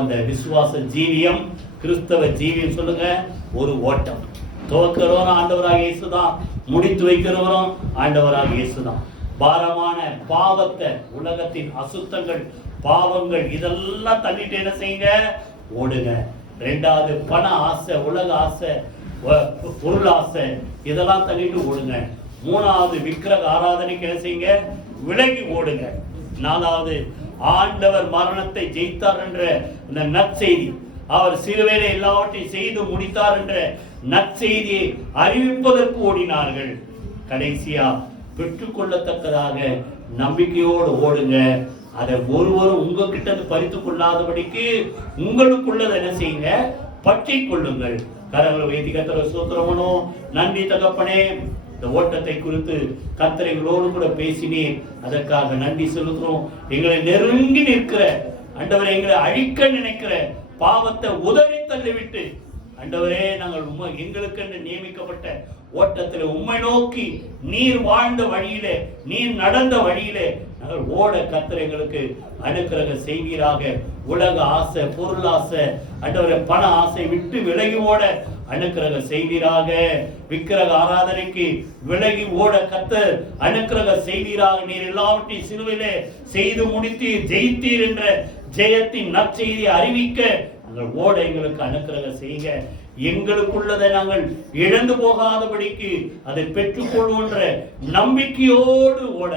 அந்த விசுவாச ஜீவியம், கிறிஸ்தவ ஜீவியம் சொல்லுங்க, ஒரு ஓட்டம். துவக்கிறவரும் ஆண்டவராக இயேசுதான், முடித்து வைக்கிறவரும் ஆண்டவராக இயேசுதான். பாரமான பாவத்தை, உலகத்தின் அசுத்தங்கள், பாவங்கள் இதெல்லாம் தள்ளிட்டு என்ன செய்யுங்க, ஓடுங்க. ரெண்டாவது பண ஆசை, உலக ஆசை, பொருள் ஆசை இதெல்லாம் தள்ளிட்டு ஓடுங்க. மூணாவது விக்கிரக ஆராதனைக்கு என்ன செய்யுங்க, விலகி ஓடுங்க. நாலாவது ஆண்டவர் மரணத்தை ஜெயித்தார் என்ற இந்த நற்செய்தி, அவர் சிலுவையில எல்லாவற்றையும் செய்து முடித்தார் என்ற நற்செய்தியை அறிவிப்பதற்கு ஓடினார்கள். கடைசியா பெற்றுக்கொள்ளத்தக்கதாக நம்பிக்கையோடு ஓடுங்க. அதை ஒருவரும் உங்ககிட்ட பறித்து கொள்ளாதபடிக்கு உங்களுக்குள்ளதை என்ன செய்யுங்க, பற்றி கொள்ளுங்கள். கரங்களை வைத்து கர்த்தரை ஸ்தோத்திரமனும். நன்றி தகப்பனே, இந்த ஓட்டத்தை குறித்து கர்த்தர் எங்களோடு கூட பேசினேன், அதற்காக நன்றி செலுத்துறோம். எங்களை நெருங்கி நிற்கிற ஆண்டவரே, எங்களை அழிக்க நினைக்கிற பாவத்தை உதறி தள்ளிவிட்டு ஆண்டவரே, நாங்கள் எங்களுக்கு நியமிக்கப்பட்ட ஓட்டத்தில் உம்மை நோக்கி நீர் வாழ்ந்த வழியிலே, நீர் நடந்த வழியிலே நாங்கள் ஓட கர்த்தர் எங்களுக்கு அனுக்கிரக செய்வீராக. உலக ஆசை, பொருள் ஆசை, ஆண்டவரே பண ஆசை விட்டு விலகி ஓட அனுக்கிரக செய்வீராக. விக்கிரக ஆராதனைக்கு விலகி ஓட கர்த்தர் அனுக்கிரக செய்வீராக. நீர் எல்லாவற்றையும் சிலுவையிலே செய்து முடித்தீர், ஜெயித்தீர் என்ற ஜெயத்தின் நற்செய்தியை அறிவிக்க நாங்கள் ஓட எங்களுக்கு அனுக்கிரக செய்க. எங்களுக்குள்ளதை நாங்கள் இழந்து போகாதபடிக்கு அதை பெற்றுக்கொள்வோன்ற நம்பிக்கையோடு ஓட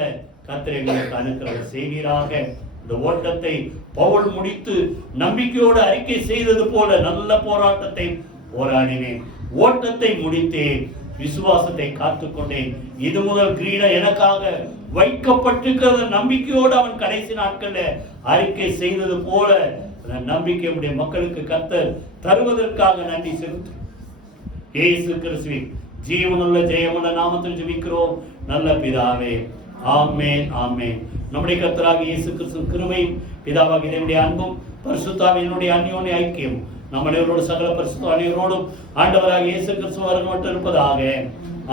கர்த்தர் எங்களுக்கு அனுக்கிரக செய்வீராக. இந்த ஓட்டத்தை பவுல் முடித்து நம்பிக்கையோடு அறிக்கை செய்தது போல நல்ல போராட்டத்தை போராடினேன், ஓட்டத்தை முடித்தேன், விசுவாசத்தை காத்துக்கொண்டேன். இது முதல் கிரீடம் எனக்காக வைக்கப்பட்டிருக்கிற நம்பிக்கையோடு அவன் கடைசி நாட்களில் அறிக்கை செய்தது போல நம்பிக்கையுடைய மக்களுக்கு கர்த்தர் தருவதற்காக நன்றி செலுத்து. இயேசு கிறிஸ்துவின் ஜீவனுள்ள ஜெயமுள்ள நாமத்தில் ஜெபிக்கிறோம் நல்ல பிதாவே, ஆமென் ஆமென். நம்முடைய கர்த்தராகிய இயேசு கிறிஸ்துவின் கிருபையும் பிதாவாகிய தேவனுடைய அன்பும் பரிசுத்தாவியினுடைய அந்யோன்ய ஐக்கியம் நம்ம அனைவரோடு சகல பரிசுத்த அனைவரோடும் ஆண்டவராகிய இயேசு கிறிஸ்து வருகை இருப்பதாக.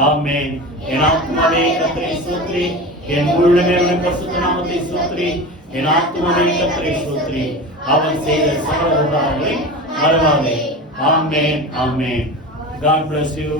ஆமென். என் ஆத்துமாவே கர்த்தரை ஸ்தோத்திரி, என் உள்ளமே பரிசுத்த நாமத்தை ஸ்தோத்திரி, என் ஆத்துமாவே கர்த்தரை ஸ்தோத்திரி, அவர் செய்த சகல உபகாரங்களை மறவாதே. ஆமென் ஆமென். God bless you.